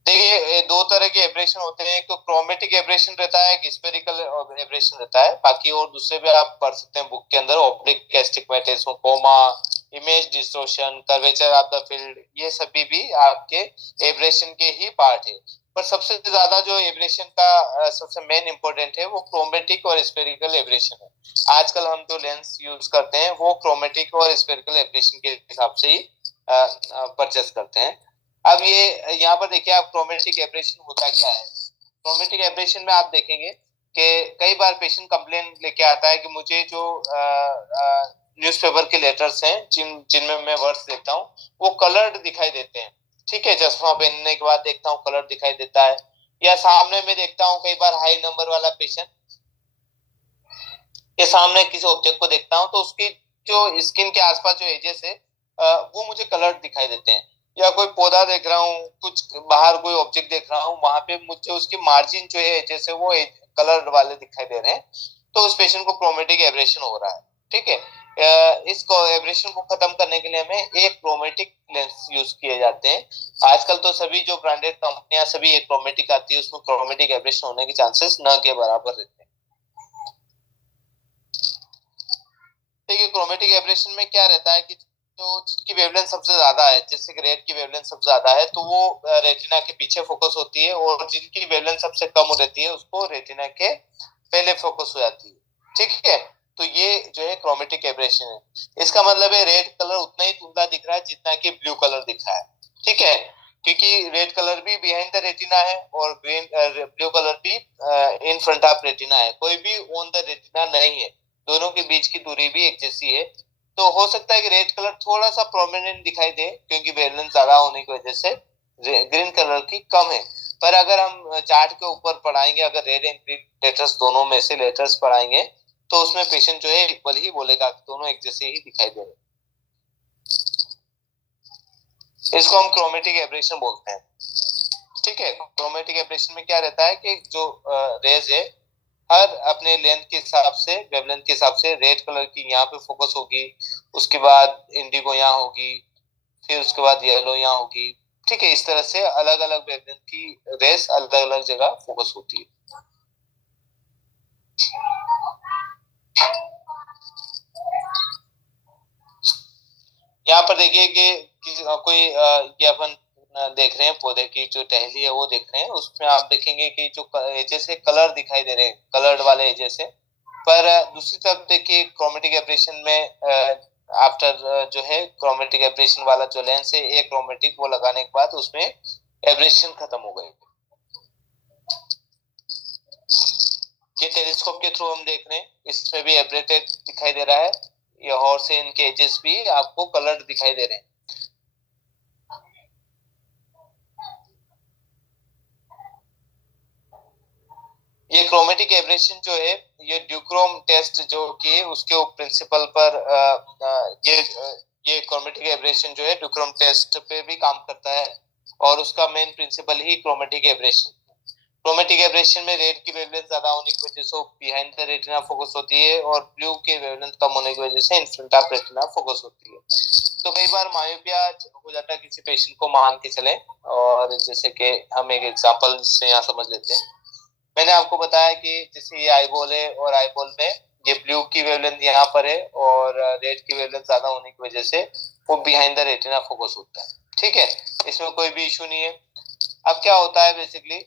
देखिए, दो तरह के एब्रेशन होते हैं, एक तो क्रोमेटिक एब्रेशन रहता है, एक स्फेरिकल एब्रेशन रहता है। बाकी और दूसरे भी आप पढ़ सकते हैं बुक के अंदर, optic astigmatism, coma, image distortion, curvature of the field, ये सभी भी आपके एब्रेशन के ही पार्ट है। पर सबसे ज्यादा जो एब्रेशन का सबसे मेन इंपॉर्टेंट है वो क्रोमेटिक और स्फेरिकल एब्रेशन है। आजकल हम जो लेंस यूज करते हैं वो क्रोमेटिक और स्फेरिकल एब्रेशन के हिसाब से ही परचेस करते हैं। अब ये यहाँ पर देखिए, आप क्रोमेटिक एब्रेशन होता क्या है। क्रोमेटिक एब्रेशन में आप देखेंगे कि कई बार पेशेंट कंप्लेन लेके आता है कि मुझे जो न्यूज़पेपर के लेटर्स हैं जिनमें मैं वर्ड्स देखता हूँ वो कलर्ड दिखाई देते हैं। ठीक है, चश्मा पहनने के बाद देखता हूँ कलर दिखाई देता है। या सामने में देखता हूँ कई बार हाई नंबर वाला पेशेंट के सामने किसी ऑब्जेक्ट को देखता हूँ तो उसकी जो स्किन के आसपास जो एजेस है वो मुझे कलर दिखाई देते हैं। या कोई पौधा देख रहा हूँ, कुछ बाहर कोई ऑब्जेक्ट देख रहा हूँ, वहां पे मुझे उसकी मार्जिन जो है एजेस है वो कलर वाले दिखाई दे रहे हैं। तो उस पेशेंट को क्रोमेटिक एब्रेशन हो रहा है। ठीक है, इस एब्रेशन को खत्म करने के लिए हमें एक क्रोमेटिक लेंस यूज किए जाते हैं। आजकल तो सभी जो ब्रांडेड कंपनियां सभी एक क्रोमेटिक आती है, उसमें क्रोमेटिक एब्रेशन होने के चांसेस न के बराबर रहते हैं। देखिए, क्रोमेटिक एब्रेशन में क्या रहता है कि जो जिसकी वेवलेंथ सबसे ज्यादा है, जैसे कि रेड की वेवलेंथ सबसे ज्यादा है तो वो रेटिना के पीछे फोकस होती है, और जिनकी वेवलेंथ सबसे कम रहती है उसको रेटिना के पहले फोकस हो जाती है। ठीक है, तो ये जो है क्रोमेटिक एब्रेशन है। इसका मतलब है रेड कलर उतना ही धुंधला दिख रहा है जितना कि ब्लू कलर दिख रहा है। ठीक है, क्योंकि रेड कलर भी बिहाइंड द रेटिना है और ग्रीन ब्लू कलर भी इन फ्रंट ऑफ रेटिना है, कोई भी ऑन द रेटिना नहीं है। दोनों के बीच की दूरी भी एक जैसी है। तो हो सकता है कि रेड कलर थोड़ा सा प्रोमिनेंट दिखाई दे क्योंकि वेवलेंथ ज्यादा होने की वजह से ग्रीन कलर की कम है। पर अगर हम चार्ट के ऊपर पढ़ाएंगे, अगर रेड एंड ग्रीन लेटर्स दोनों में से लेटर्स पढ़ाएंगे तो उसमें पेशेंट जो है इक्वल ही बोलेगा कि दोनों एक जैसे ही दिखाई दे रहे हैं। इसको हम क्रोमेटिक एब्रेशन बोलते हैं। ठीक है, क्रोमेटिक एब्रेशन में क्या रहता है कि जो रेज है हर अपने लेंथ के हिसाब से, वेवलेंथ के हिसाब से रेड कलर की यहाँ पे फोकस होगी, उसके बाद इंडिगो यहाँ होगी, फिर उसके बाद येलो यहाँ होगी। ठीक है, इस तरह से अलग अलग वेवलेंथ की रेस अलग अलग जगह फोकस होती है। यहाँ पर देखिए कि कोई ये अपन देख रहे हैं पौधे की जो टहनी है वो देख रहे हैं, उसमें आप देखेंगे कि जो जैसे कलर दिखाई दे रहे हैं, कलर्ड वाले एजेस है। पर दूसरी तरफ देखिए क्रोमेटिक एब्रेशन में आफ्टर जो है क्रोमेटिक एब्रेशन वाला जो लेंस है एक क्रोमेटिक वो लगाने के बाद उसमें एब्रेशन खत्म हो गई। ये टेलीस्कोप के थ्रू हम देख रहे हैं, इसमें भी एब्रेटेड दिखाई दे रहा है, ये हॉर्स से इनके एजेस भी आपको कलर्ड दिखाई दे रहे हैं। ये क्रोमेटिक एब्रेशन जो है ये ड्यूक्रोम टेस्ट जो कि उसके प्रिंसिपल पर ये क्रोमेटिक एब्रेशन जो है ड्यूक्रोम टेस्ट पे भी काम करता है और उसका मेन प्रिंसिपल ही क्रोमेटिक एब्रेशन। क्रोमेटिक एब्रेशन में रेड की वेवलेंथ ज्यादा होने की वजह से बिहाइंड द रेटिना फोकस होती है और ब्लू की वेवलेंथ कम होने की वजह से in front of retina focus होती है। तो कई बार मायोपिया हो जाता है किसी पेशेंट को, मान के चले, और जैसे कि हम एक एग्जांपल से यहाँ समझ लेते हैं। मैंने आपको बताया कि जैसे ये आईबॉल है और आईबॉल में ये ब्लू की वेवलेंथ यहाँ पर है और रेड की वेवलेंथ ज्यादा होने की वजह से वो बिहाइंड द रेटिना फोकस होता है। ठीक है, इसमें कोई भी इशू नहीं है। अब क्या होता है बेसिकली,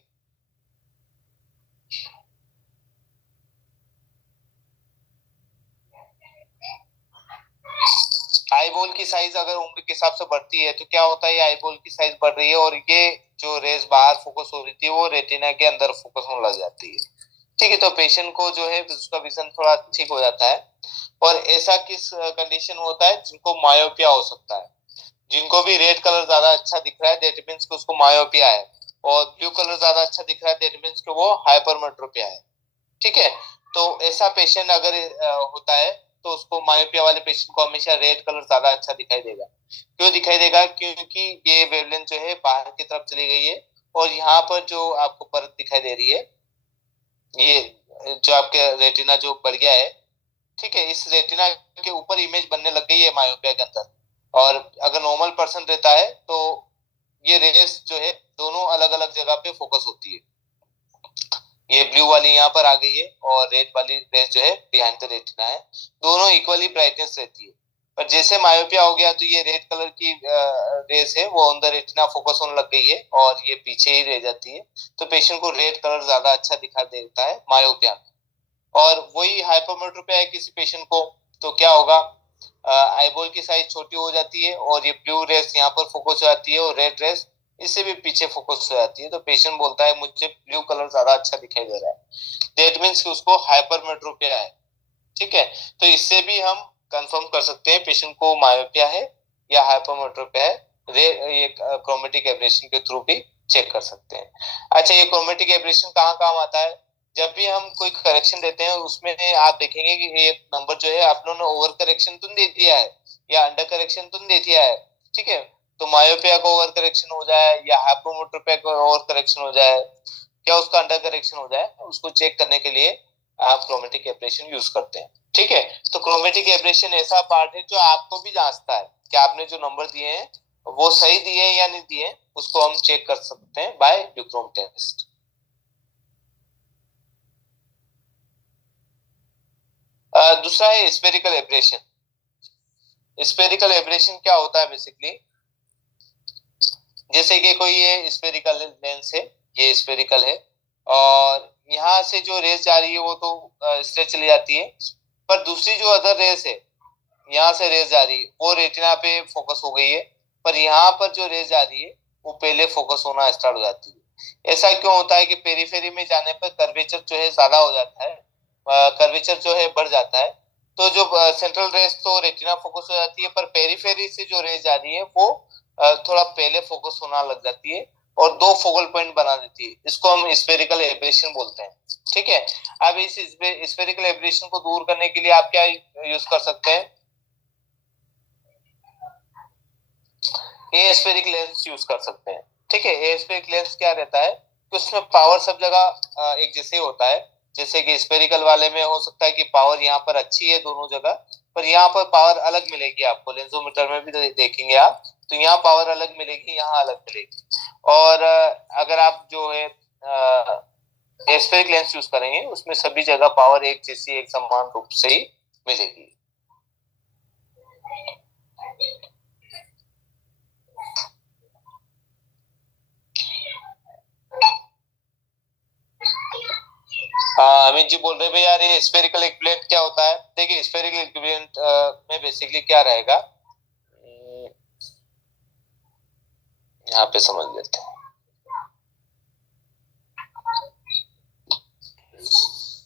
आईबॉल की साइज अगर उम्र के हिसाब से बढ़ती है तो क्या होता है, ये आईबॉल की साइज बढ़ रही है और ये जो रेज बाहर फोकस हो रही थी वो रेटिना के अंदर फोकस होने लग जाती है। ठीक है, तो पेशेंट को जो है उसका विजन थोड़ा ठीक हो जाता है। और ऐसा किस कंडीशन होता है जिनको मायोपिया हो सकता है, जिनको भी रेड कलर ज्यादा अच्छा दिख रहा है दैट मींस कि उसको मायोपिया है, और ब्लू कलर ज्यादा अच्छा दिख रहा है दैट मींस कि वो हाइपरमेट्रोपिया है। ठीक है, तो ऐसा पेशेंट अगर होता है तो उसको मायोपिया वाले पेशेंट को हमेशा रेड कलर ज्यादा अच्छा दिखाई देगा। क्यों दिखाई देगा, क्योंकि ये वेवलेंथ जो है बाहर की तरफ चली गई है और यहाँ पर जो आपको परत दिखाई दे रही है, ये जो आपके रेटिना जो बढ़ गया है, ठीक है, इस रेटिना के ऊपर इमेज बनने लग गई है मायोपिया के अंदर। और अगर नॉर्मल पर्सन रहता है तो ये रेस जो है दोनों अलग अलग जगह पे फोकस होती है। ये ब्लू वाली यहाँ पर आ गई है और रेड वाली रेस जो है बिहाइंड द रेटिना है, दोनों इक्वली ब्राइटनेस रहती है। पर जैसे मायोपिया हो गया तो ये रेड कलर की रेस है वो ऑन द रेटिना फोकस होने लग गई है और ये पीछे ही रह जाती है। तो पेशेंट को रेड कलर ज्यादा अच्छा दिखा देता है मायोपिया में। और वही हाइपरमेट्रोपिया है किसी पेशेंट को तो क्या होगा, आईबॉल की साइज छोटी हो जाती है और ये ब्लू रेस यहाँ पर फोकस हो जाती है और रेड रेस इससे भी पीछे फोकस हो जाती है। तो पेशेंट बोलता है मुझे ब्लू कलर ज्यादा अच्छा दिखाई दे रहा है, दैट मीन्स कि उसको हाइपरमेट्रोपिया है। ठीक है, तो इससे भी हम कंफर्म कर सकते हैं पेशेंट को मायोपिया है या हाइपरमेट्रोपिया है, ये क्रोमेटिक एब्रेशन के थ्रू भी चेक कर सकते हैं। अच्छा, ये क्रोमेटिक एब्रेशन कहाँ काम आता है, जब भी हम कोई करेक्शन देते हैं उसमें आप देखेंगे कि ये नंबर जो है आप लोगों ने ओवर करेक्शन तो नहीं दे दिया है या अंडर करेक्शन तो नहीं दे दिया है। ठीक है, तो मायोपिया को ओवर करेक्शन हो जाए या हाइपोमेट्रोपिया को ओवर करेक्शन हो जाए या उसका अंडर करेक्शन हो जाए, उसको चेक करने के लिए आप क्रोमेटिक एब्रेशन यूज करते हैं। ठीक है, तो क्रोमेटिक एब्रेशन ऐसा पार्ट है जो आपको भी जांचता है कि आपने जो नंबर दिए हैं वो सही दिए या नहीं दिए, उसको हम चेक कर सकते हैं बाय ड्यूक्रोम टेस्ट। दूसरा है स्पेरिकल एब्रेशन। स्पेरिकल एब्रेशन क्या होता है बेसिकली, जैसे कि कोई ये स्पेरिकल लेंस है, ये स्पेरिकल है और यहाँ से जो रेस जा रही है वो तो स्ट्रेच चली जाती है, पर दूसरी जो अदर रेस है यहाँ से रेस जा रही है वो रेटिना पे फोकस हो गई है, पर यहाँ पर जो रेस जा रही है वो पहले फोकस होना स्टार्ट हो जाती है। ऐसा क्यों होता है कि पेरीफेरी में जाने पर कर्वेचर जो है ज्यादा हो जाता है, कर्वेचर जो है बढ़ जाता है, तो जो सेंट्रल रेज तो रेटिना फोकस हो जाती है, पर पेरिफेरी से जो रेज आ रही है वो थोड़ा पहले फोकस होना लग जाती है और दो फोकल पॉइंट बना देती है। इसको हम स्फेरिकल एब्रेशन बोलते हैं। ठीक है, अब इस स्फेरिकल एब्रेशन को दूर करने के लिए आप क्या यूज कर सकते हैं? एस्फेरिक लेंस यूज कर सकते हैं। ठीक है, एस्फेरिक लेंस क्या रहता है कि उसमें पावर सब जगह एक जैसे होता है। जैसे कि स्फेरिकल वाले में हो सकता है कि पावर यहाँ पर अच्छी है दोनों जगह, पर यहाँ पर पावर अलग मिलेगी आपको। लेंसोमीटर में भी देखेंगे आप, तो यहाँ पावर अलग मिलेगी, यहाँ अलग मिलेगी। और अगर आप जो है एस्फेरिक लेंस यूज करेंगे उसमें सभी जगह पावर एक जैसी एक समान रूप से ही मिलेगी। अमित जी बोल रहे भैया यार ये स्फेरिकल इक्विवेलेंट क्या होता है? देखिए स्फेरिकल इक्विवेलेंट में बेसिकली क्या रहेगा, यहाँ पे समझ लेते हैं।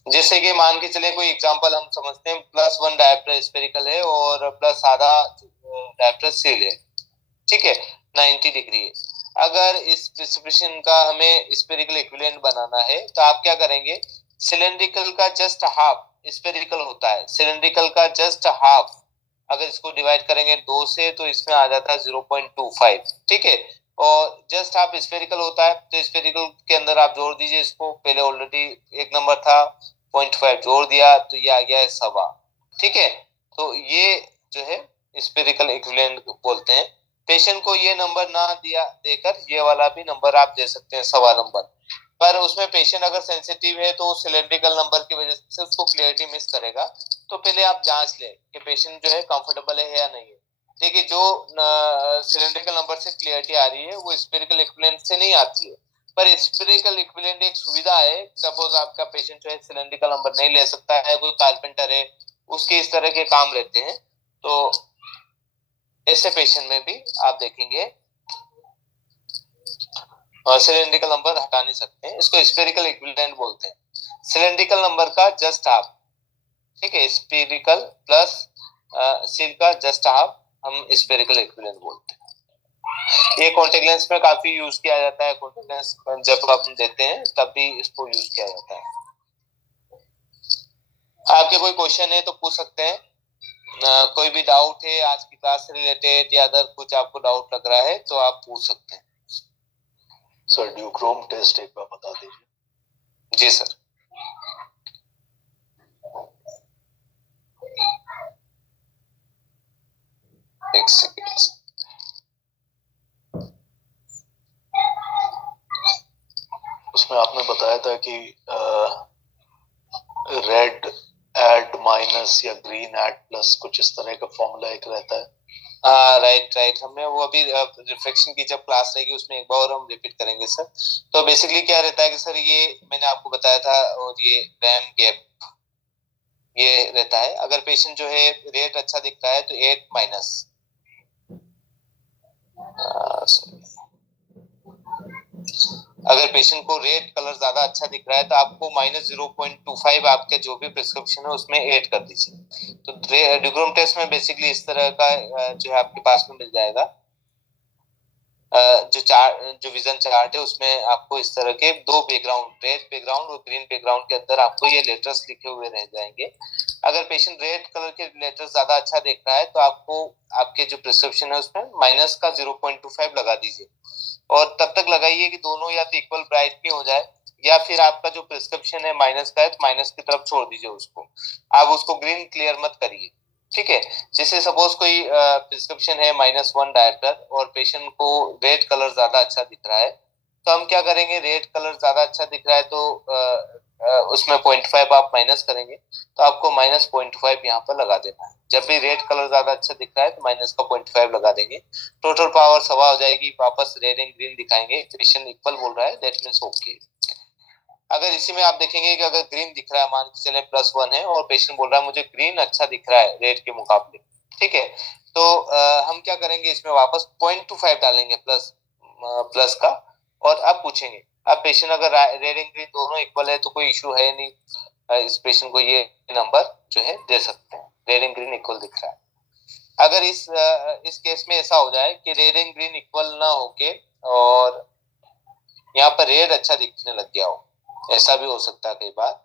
जैसे कि मान के चले कोई एग्जांपल हम समझते हैं, +1 डायप्टर स्फेरिकल है और प्लस आधा डायप्टर सील है। ठीक है, 90 डिग्री है। अगर इस प्रिसिपिटेशन का हमें स्फेरिकल इक्विवेलेंट बनाना है तो आप क्या करेंगे, सिलेंड्रिकल का जस्ट हाफ स्फेरिकल होता है, सिलेंड्रिकल का जस्ट हाफ अगर इसको डिवाइड करेंगे 2 से तो इसमें आ जाता है 0.25। ठीक है, और जस्ट हाफ स्फेरिकल होता है तो स्फेरिकल के अंदर आप जोड़ दीजिए इसको, पहले ऑलरेडी एक नंबर था 0.5 जोड़ दिया तो ये आ गया है 1.25। ठीक है, तो ये जो है स्फेरिकल इक्विवेलेंट बोलते हैं। पेशेंट को ये नंबर ना दिया देकर ये वाला भी नंबर आप दे सकते हैं, 1.25 नंबर। पर उसमें पेशेंट अगर सेंसिटिव है तो सिलेंड्रिकल नंबर की वजह से उसको क्लियरिटी मिस करेगा। तो पहले आप जांच लें कि पेशेंट जो है कंफर्टेबल है या नहीं है। देखिए जो सिलेंड्रिकल नंबर से क्लियरिटी आ रही है वो स्फेरिकल इक्विवेलेंट से नहीं आती है, पर स्फेरिकल इक्विवेलेंट एक सुविधा है। सपोज आपका पेशेंट जो है सिलेंड्रिकल नंबर नहीं ले सकता है, कोई कारपेंटर है, उसके इस तरह के काम रहते हैं, तो ऐसे पेशेंट में भी आप देखेंगे सिलेंड्रिकल नंबर हटा नहीं सकते हैं, इसको स्फेरिकल इक्विवेलेंट बोलते हैं। सिलेंड्रिकल नंबर का जस्ट हाफ, ठीक है, स्फेरिकल प्लस सील का जस्ट हाफ हम स्फेरिकल इक्विवेलेंट बोलते हैं। ये कॉन्टेक्ट लेंस में काफी यूज किया जाता है, कॉन्टेक्ट लेंस जब आप देते हैं तब भी इसको यूज किया जाता है। आपके कोई क्वेश्चन है तो पूछ सकते हैं, कोई भी डाउट है आज की क्लास से रिलेटेड या अदर कुछ आपको डाउट लग रहा है तो आप पूछ सकते हैं। सर ड्यूक्रोम टेस्ट एक बार बता दीजिए। जी सर, एक सेकेंड। उसमें आपने बताया था कि रेड एड माइनस या ग्रीन एड प्लस कुछ इस तरह का फॉर्मूला एक रहता है। राइट राइट, हमने वो अभी रिफ्लेक्शन की जब क्लास रहेगी उसमें एक बार हम रिपीट करेंगे सर। तो बेसिकली क्या रहता है कि सर ये मैंने आपको बताया था, और ये रैम गैप ये रहता है। अगर पेशेंट जो है रेट अच्छा दिख रहा है तो 8 माइनस, अगर पेशेंट को रेड कलर ज्यादा अच्छा दिख रहा है तो आपको -0.25 आपके जो भी प्रिस्क्रिप्शन है उसमें ऐड कर दीजिए। तो ड्यूक्रोम टेस्ट में बेसिकली इस तरह का जो है आपके पास में मिल जाएगा। जो विजन चार्ट है उसमें आपको इस तरह के दो बैकग्राउंड, रेड बैकग्राउंड और ग्रीन बैकग्राउंड के अंदर आपको ये लेटर्स लिखे हुए रह जाएंगे। अगर पेशेंट रेड कलर के लेटर्स ज्यादा अच्छा देख रहा है तो आपको आपके जो प्रिस्क्रिप्शन है उसमें माइनस का 0.25 लगा दीजिए, और तब तक लगाइए कि दोनों या तो इक्वल ब्राइट भी हो जाए, या फिर आपका जो प्रिस्क्रिप्शन है माइनस का है तो माइनस की तरफ छोड़ दीजिए उसको, आप उसको ग्रीन क्लियर मत करिए। ठीक है, जैसे सपोज कोई प्रिस्क्रिप्शन है -1 डायप्टर और पेशेंट को रेड कलर ज्यादा अच्छा दिख रहा है, तो हम क्या करेंगे, रेड कलर ज्यादा अच्छा दिख रहा है तो उसमें 0.5 आप माइनस करेंगे, तो आपको -0.5 यहाँ पर लगा देना है। जब भी रेड कलर ज्यादा अच्छा दिख रहा है तो माइनस का 0.5 लगा देंगे, टोटल पावर 1.25 हो जाएगी। वापस रेड एंड ग्रीन दिखाएंगे, पेशेंट इक्वल बोल रहा है, दैट मींस ओके। अगर इसी में आप देखेंगे कि अगर ग्रीन दिख रहा है, मान के चले +1 है और पेशेंट बोल रहा है मुझे ग्रीन अच्छा दिख रहा है रेड के मुकाबले, ठीक है, तो हम क्या करेंगे, इसमें वापस 0.25 डालेंगे प्लस का, और अब पूछेंगे, अब पेशेंट अगर रेड एंड ग्रीन दोनों इक्वल है तो कोई इशू है नहीं, इस पेशेंट को ये नंबर जो है दे सकते हैं। रेड एंड ग्रीन इक्वल दिख रहा है। अगर इस केस में ऐसा हो जाए कि रेड एंड ग्रीन इक्वल ना होके और यहाँ पर रेड अच्छा दिखने लग गया हो, ऐसा भी हो सकता है कई बार।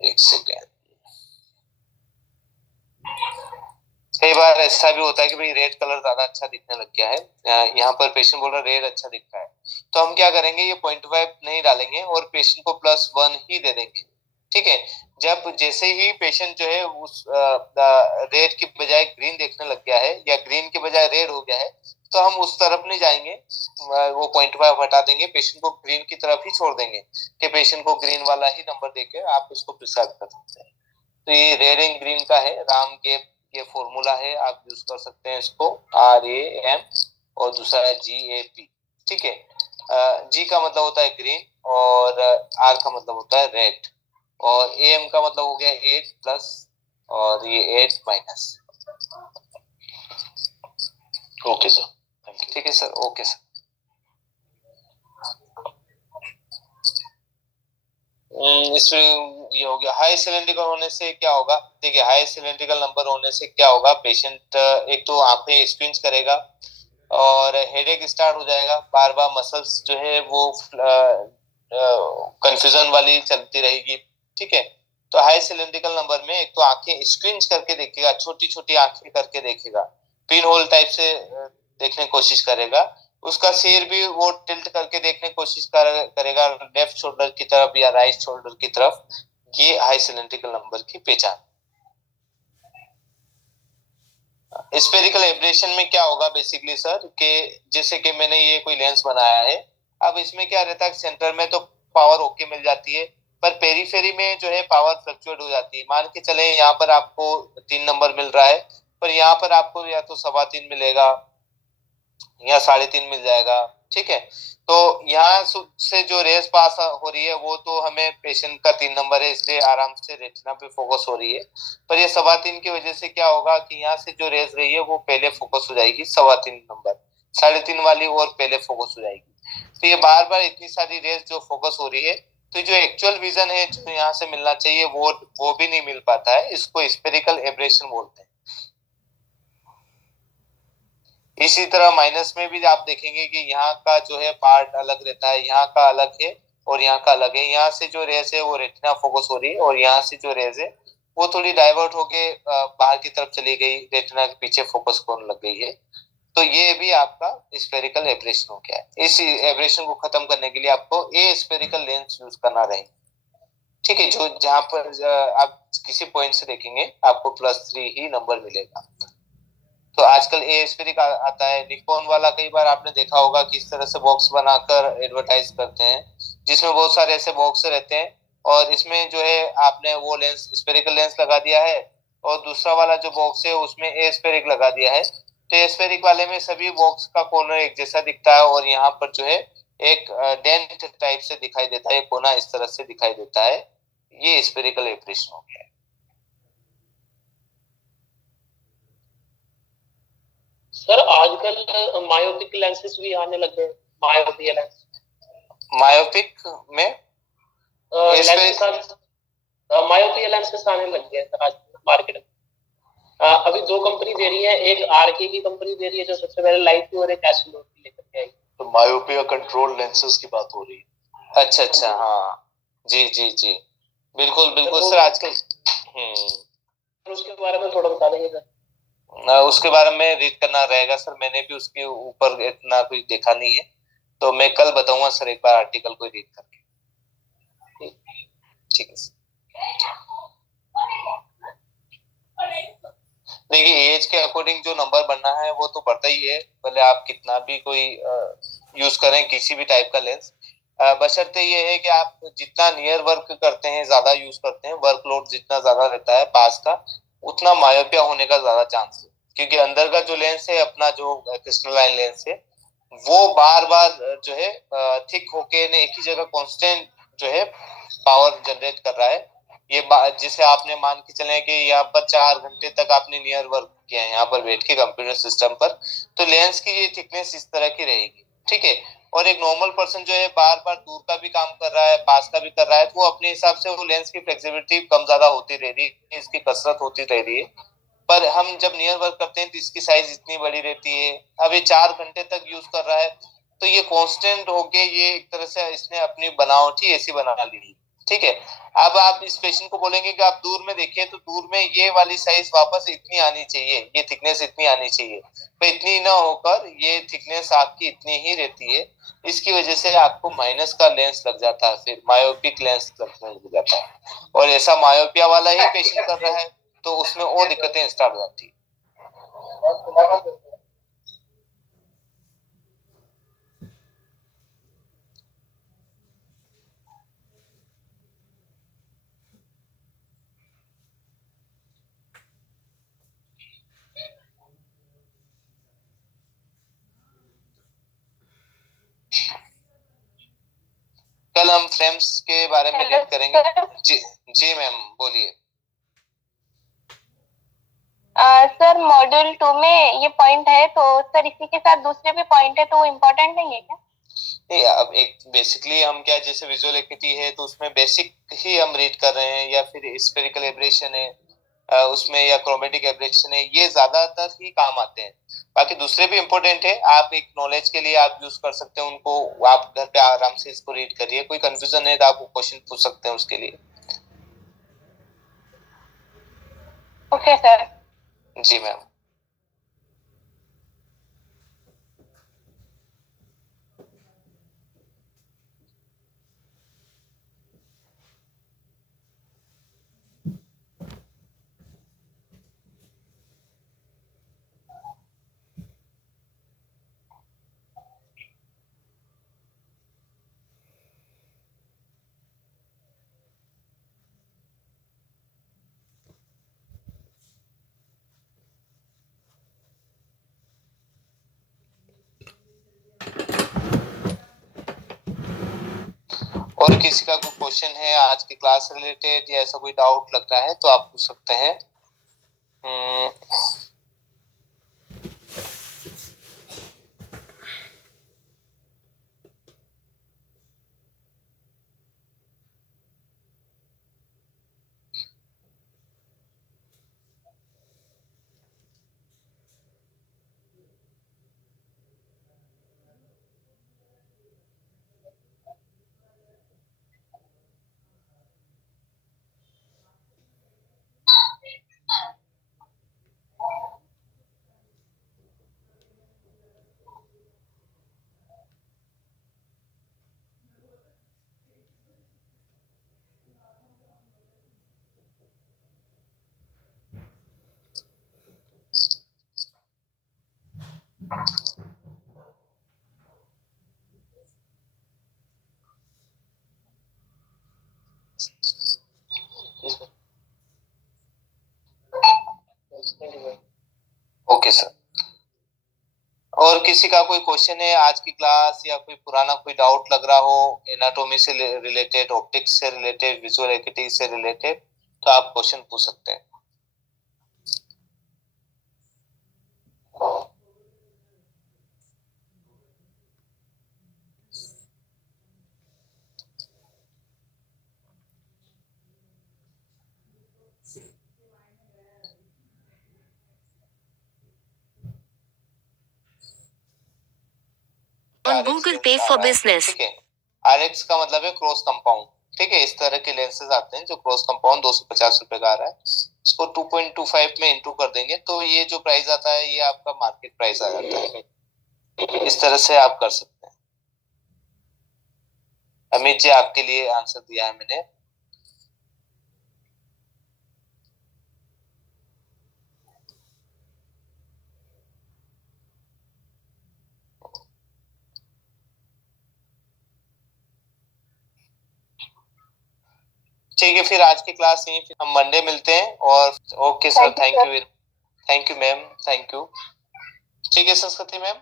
एक सेकेंड, कई बार ऐसा भी होता है कि भाई रेड कलर ज्यादा अच्छा दिखने लग गया है, यहाँ पर पेशेंट बोल रहा है रेड अच्छा दिख रहा है, तो हम क्या करेंगे, ये 0.5 नहीं डालेंगे और पेशेंट को +1 ही दे देंगे। ठीक है, जब जैसे ही पेशेंट जो है उस रेड की बजाय ग्रीन देखने लग गया है या ग्रीन के बजाय रेड हो गया है, तो हम उस तरफ नहीं जाएंगे, वो 0.5 हटा देंगे, पेशेंट को ग्रीन की तरफ ही छोड़ देंगे कि पेशेंट को ग्रीन वाला ही नंबर देके आप उसको प्रिस्क्राइब कर सकते हैं। तो ये रेड एंड ग्रीन का है, राम के ये फॉर्मूला है, आप यूज कर सकते हैं इसको, RAM और दूसरा है GAP। ठीक है, G का मतलब होता है ग्रीन और R का मतलब होता है रेड और AM का मतलब हो गया 8 प्लस और ये 8 minus. Okay sir, thank you. ठीक है सर, ओके सर। इसमें ये हो गया। हाई सिलेंड्रिकल होने से क्या होगा, देखिए हाई सिलेंड्रिकल नंबर होने से क्या होगा, पेशेंट एक तो आंखें स्क्विंच करेगा और हेडेक स्टार्ट हो जाएगा, बार बार मसल्स जो है वो कंफ्यूजन वाली चलती रहेगी। ठीक है, तो हाई सिलेंड्रिकल नंबर में एक तो आंखें स्क्विंच करके देखेगा, छोटी छोटी आंखें करके देखेगा, पिन होल टाइप से देखने की कोशिश करेगा, उसका सिर भी वो टिल्ट करके देखने की कोशिश करेगा लेफ्ट शोल्डर की तरफ या राइट शोल्डर की तरफ। ये हाई सिलेंड्रिकल नंबर की पहचान। स्पेरिकल एब्रेशन में क्या होगा बेसिकली सर, कि जैसे कि मैंने ये कोई लेंस बनाया है, अब इसमें क्या रहता है, सेंटर में तो पावर ओके मिल जाती है, पर पेरीफेरी में जो है पावर फ्लक्चुएट हो जाती है। मान के चले यहाँ पर आपको 3 नंबर मिल रहा है, पर यहाँ पर आपको या तो 3.25 मिलेगा या 3.5 मिल जाएगा। ठीक है, तो यहाँ से जो रेस पास हो रही है वो तो हमें पेशेंट का 3 नंबर है, इसलिए आराम से रेटिना पे फोकस हो रही है, पर ये 3.25 की वजह से क्या होगा कि यहाँ से जो रेस रही है वो पहले फोकस हो जाएगी 3.25 नंबर, 3.5 वाली और पहले फोकस हो जाएगी। तो ये बार बार इतनी सारी रेस जो फोकस हो रही है, तो जो एक्चुअल विजन है जो यहाँ से मिलना चाहिए वो भी नहीं मिल पाता है, इसको स्पेरिकल एब्रेशन बोलते हैं। इसी तरह माइनस में भी आप देखेंगे कि यहाँ का जो है पार्ट अलग रहता है, यहाँ का अलग है और यहाँ का अलग है। यहाँ से जो रेस है वो रेटिना फोकस हो रही है और यहाँ से जो रेस है वो थोड़ी डाइवर्ट होके बाहर की तरफ चली गई, रेटिना के पीछे फोकस होने लग गई है। तो ये भी आपका स्पेरिकल एब्रेशन हो गया है। इस एब्रेशन को खत्म करने के लिए आपको ए स्पेरिकल लेंस यूज करना रहेगा। ठीक है, जो जहां पर आप किसी पॉइंट से देखेंगे आपको +3 ही नंबर मिलेगा। तो आजकल एएसपी का आता है, निकॉन वाला कई बार आपने देखा होगा कि इस तरह से बॉक्स बनाकर एडवर्टाइज करते हैं, जिसमें बहुत सारे ऐसे बॉक्स रहते हैं और इसमें जो है आपने वो लेंस स्पेरिकल लेंस लगा दिया है और दूसरा वाला जो बॉक्स है उसमें एस्पेरिक लगा दिया है। तो एस्पेरिक वाले में सभी बॉक्स का कॉर्नर एक जैसा दिखता है और यहाँ पर जो है एक डेंट टाइप से दिखाई देता है, कोना इस तरह से दिखाई देता है। ये स्पेरिकल एब्रेशन हो गया है। सर आजकल मायोपिक लेंसेस भी आने लग गए, मायोपिया लेंस। मायोपिक में मायोपिया लेंसेस आने लग गए सर आज मार्केट में। अभी 2 कंपनी दे रही है, एक आरके की कंपनी दे रही है जो सबसे पहले लाइट की, और एक एस्टेलॉर की लेकर के आई। तो मायोपिया कंट्रोल लेंसेस की बात हो रही है। अच्छा अच्छा, हाँ जी जी जी, बिल्कुल बिल्कुल सर। आजकल उसके बारे में थोड़ा बता देंगे सर। उसके बारे में रीड करना रहेगा सर, मैंने भी उसके ऊपर इतना कुछ देखा नहीं है, तो मैं कल बताऊंगा सर एक बार आर्टिकल को रीड करके। ठीक है सर। देखिए एज के अकॉर्डिंग जो नंबर बनना है वो तो बढ़ता ही है, भले आप कितना भी कोई यूज करें किसी भी टाइप का लेंस, बशर्ते ये है कि आप जितना नियर वर्क करते हैं, ज्यादा यूज करते हैं, वर्कलोड जितना ज्यादा रहता है पास का, उतना मायोपिया होने का ज्यादा चांस है। क्योंकि अंदर का जो लेंस है अपना, जो क्रिस्टलाइन लेंस है, वो बार बार जो है थिक होके एक ही जगह कांस्टेंट जो है पावर जनरेट कर रहा है। ये बात जिसे आपने मान के चले कि यहाँ पर 4 घंटे तक आपने नियर वर्क किया है यहाँ पर बैठ के कंप्यूटर सिस्टम पर, तो लेंस की ये थिकनेस इस तरह की रहेगी, ठीक है। और एक नॉर्मल पर्सन जो है बार बार दूर का भी काम कर रहा है, पास का भी कर रहा है, तो वो अपने हिसाब से वो लेंस की फ्लेक्सिबिलिटी कम ज्यादा होती रह रही है, इसकी कसरत होती रह रही है। पर हम जब नियर वर्क करते हैं तो इसकी साइज इतनी बड़ी रहती है। अब ये 4 घंटे तक यूज कर रहा है, तो ये कांस्टेंट होके ये एक तरह से इसने अपनी बनावट ही ऐसी बना ली, ठीक है। अब आप इस पेशेंट को बोलेंगे कि आप दूर में देखिए, तो दूर में ये वाली साइज वापस इतनी आनी चाहिए, ये थिकनेस इतनी आनी चाहिए, तो इतनी ना होकर ये थिकनेस आपकी इतनी ही रहती है। इसकी वजह से आपको माइनस का लेंस लग जाता है, फिर मायोपिक लेंस लग जाता है, और ऐसा मायोपिया वाला ही पेशेंट कर रहा है, तो उसमें और दिक्कतें स्टार्ट हो जाती है। कल हम फ्रेम्स के बारे में बात करेंगे। जी जी मैम बोलिए। सर मॉड्यूल 2 में ये पॉइंट है, तो सर इसी के साथ दूसरे भी पॉइंट है, तो वो इम्पोर्टेंट नहीं है क्या? नहीं, अब एक बेसिकली हम क्या, जैसे विजुअल एक्टिविटी है तो उसमें बेसिक ही हम रीड कर रहे हैं, या फिर स्फेरिकल एब्रेशन है उसमें, या क्रोमेटिक एब्रेशन है, ये ज्यादातर ही काम आते हैं। बाकी दूसरे भी इम्पोर्टेंट है, आप एक नॉलेज के लिए आप यूज कर सकते हैं उनको, आप घर पे आराम से इसको रीड करिए, कोई कंफ्यूजन है तो आप क्वेश्चन पूछ सकते हैं उसके लिए। Okay sir. जी मैम। और किसी का कोई क्वेश्चन है आज की क्लास से रिलेटेड, या ऐसा कोई डाउट लग रहा है तो आप पूछ सकते हैं। Okay sir. और किसी का कोई क्वेश्चन है आज की क्लास, या कोई पुराना कोई डाउट लग रहा हो एनाटॉमी से रिलेटेड, ऑप्टिक्स से रिलेटेड, विजुअल एक्टिविटी से रिलेटेड, तो आप क्वेश्चन पूछ सकते हैं। On Google Pay for Business. ठीक है, RX का मतलब है क्रॉस कंपाउंड, ठीक है। इस तरह के लेंसेज आते हैं जो क्रॉस कंपाउंड 250 रुपए का आ रहा है, इसको 2.25 में इंटू कर देंगे तो ये जो प्राइस आता है ये आपका मार्केट प्राइस आ जाता है। इस तरह से आप कर सकते हैं। अमित जी आपके लिए आंसर दिया है मैंने। ठीक है, फिर आज की क्लास यहीं, फिर हम मंडे मिलते हैं। और okay sir, thank you ma'am, thank you. ठीक है संस्कृति मैम।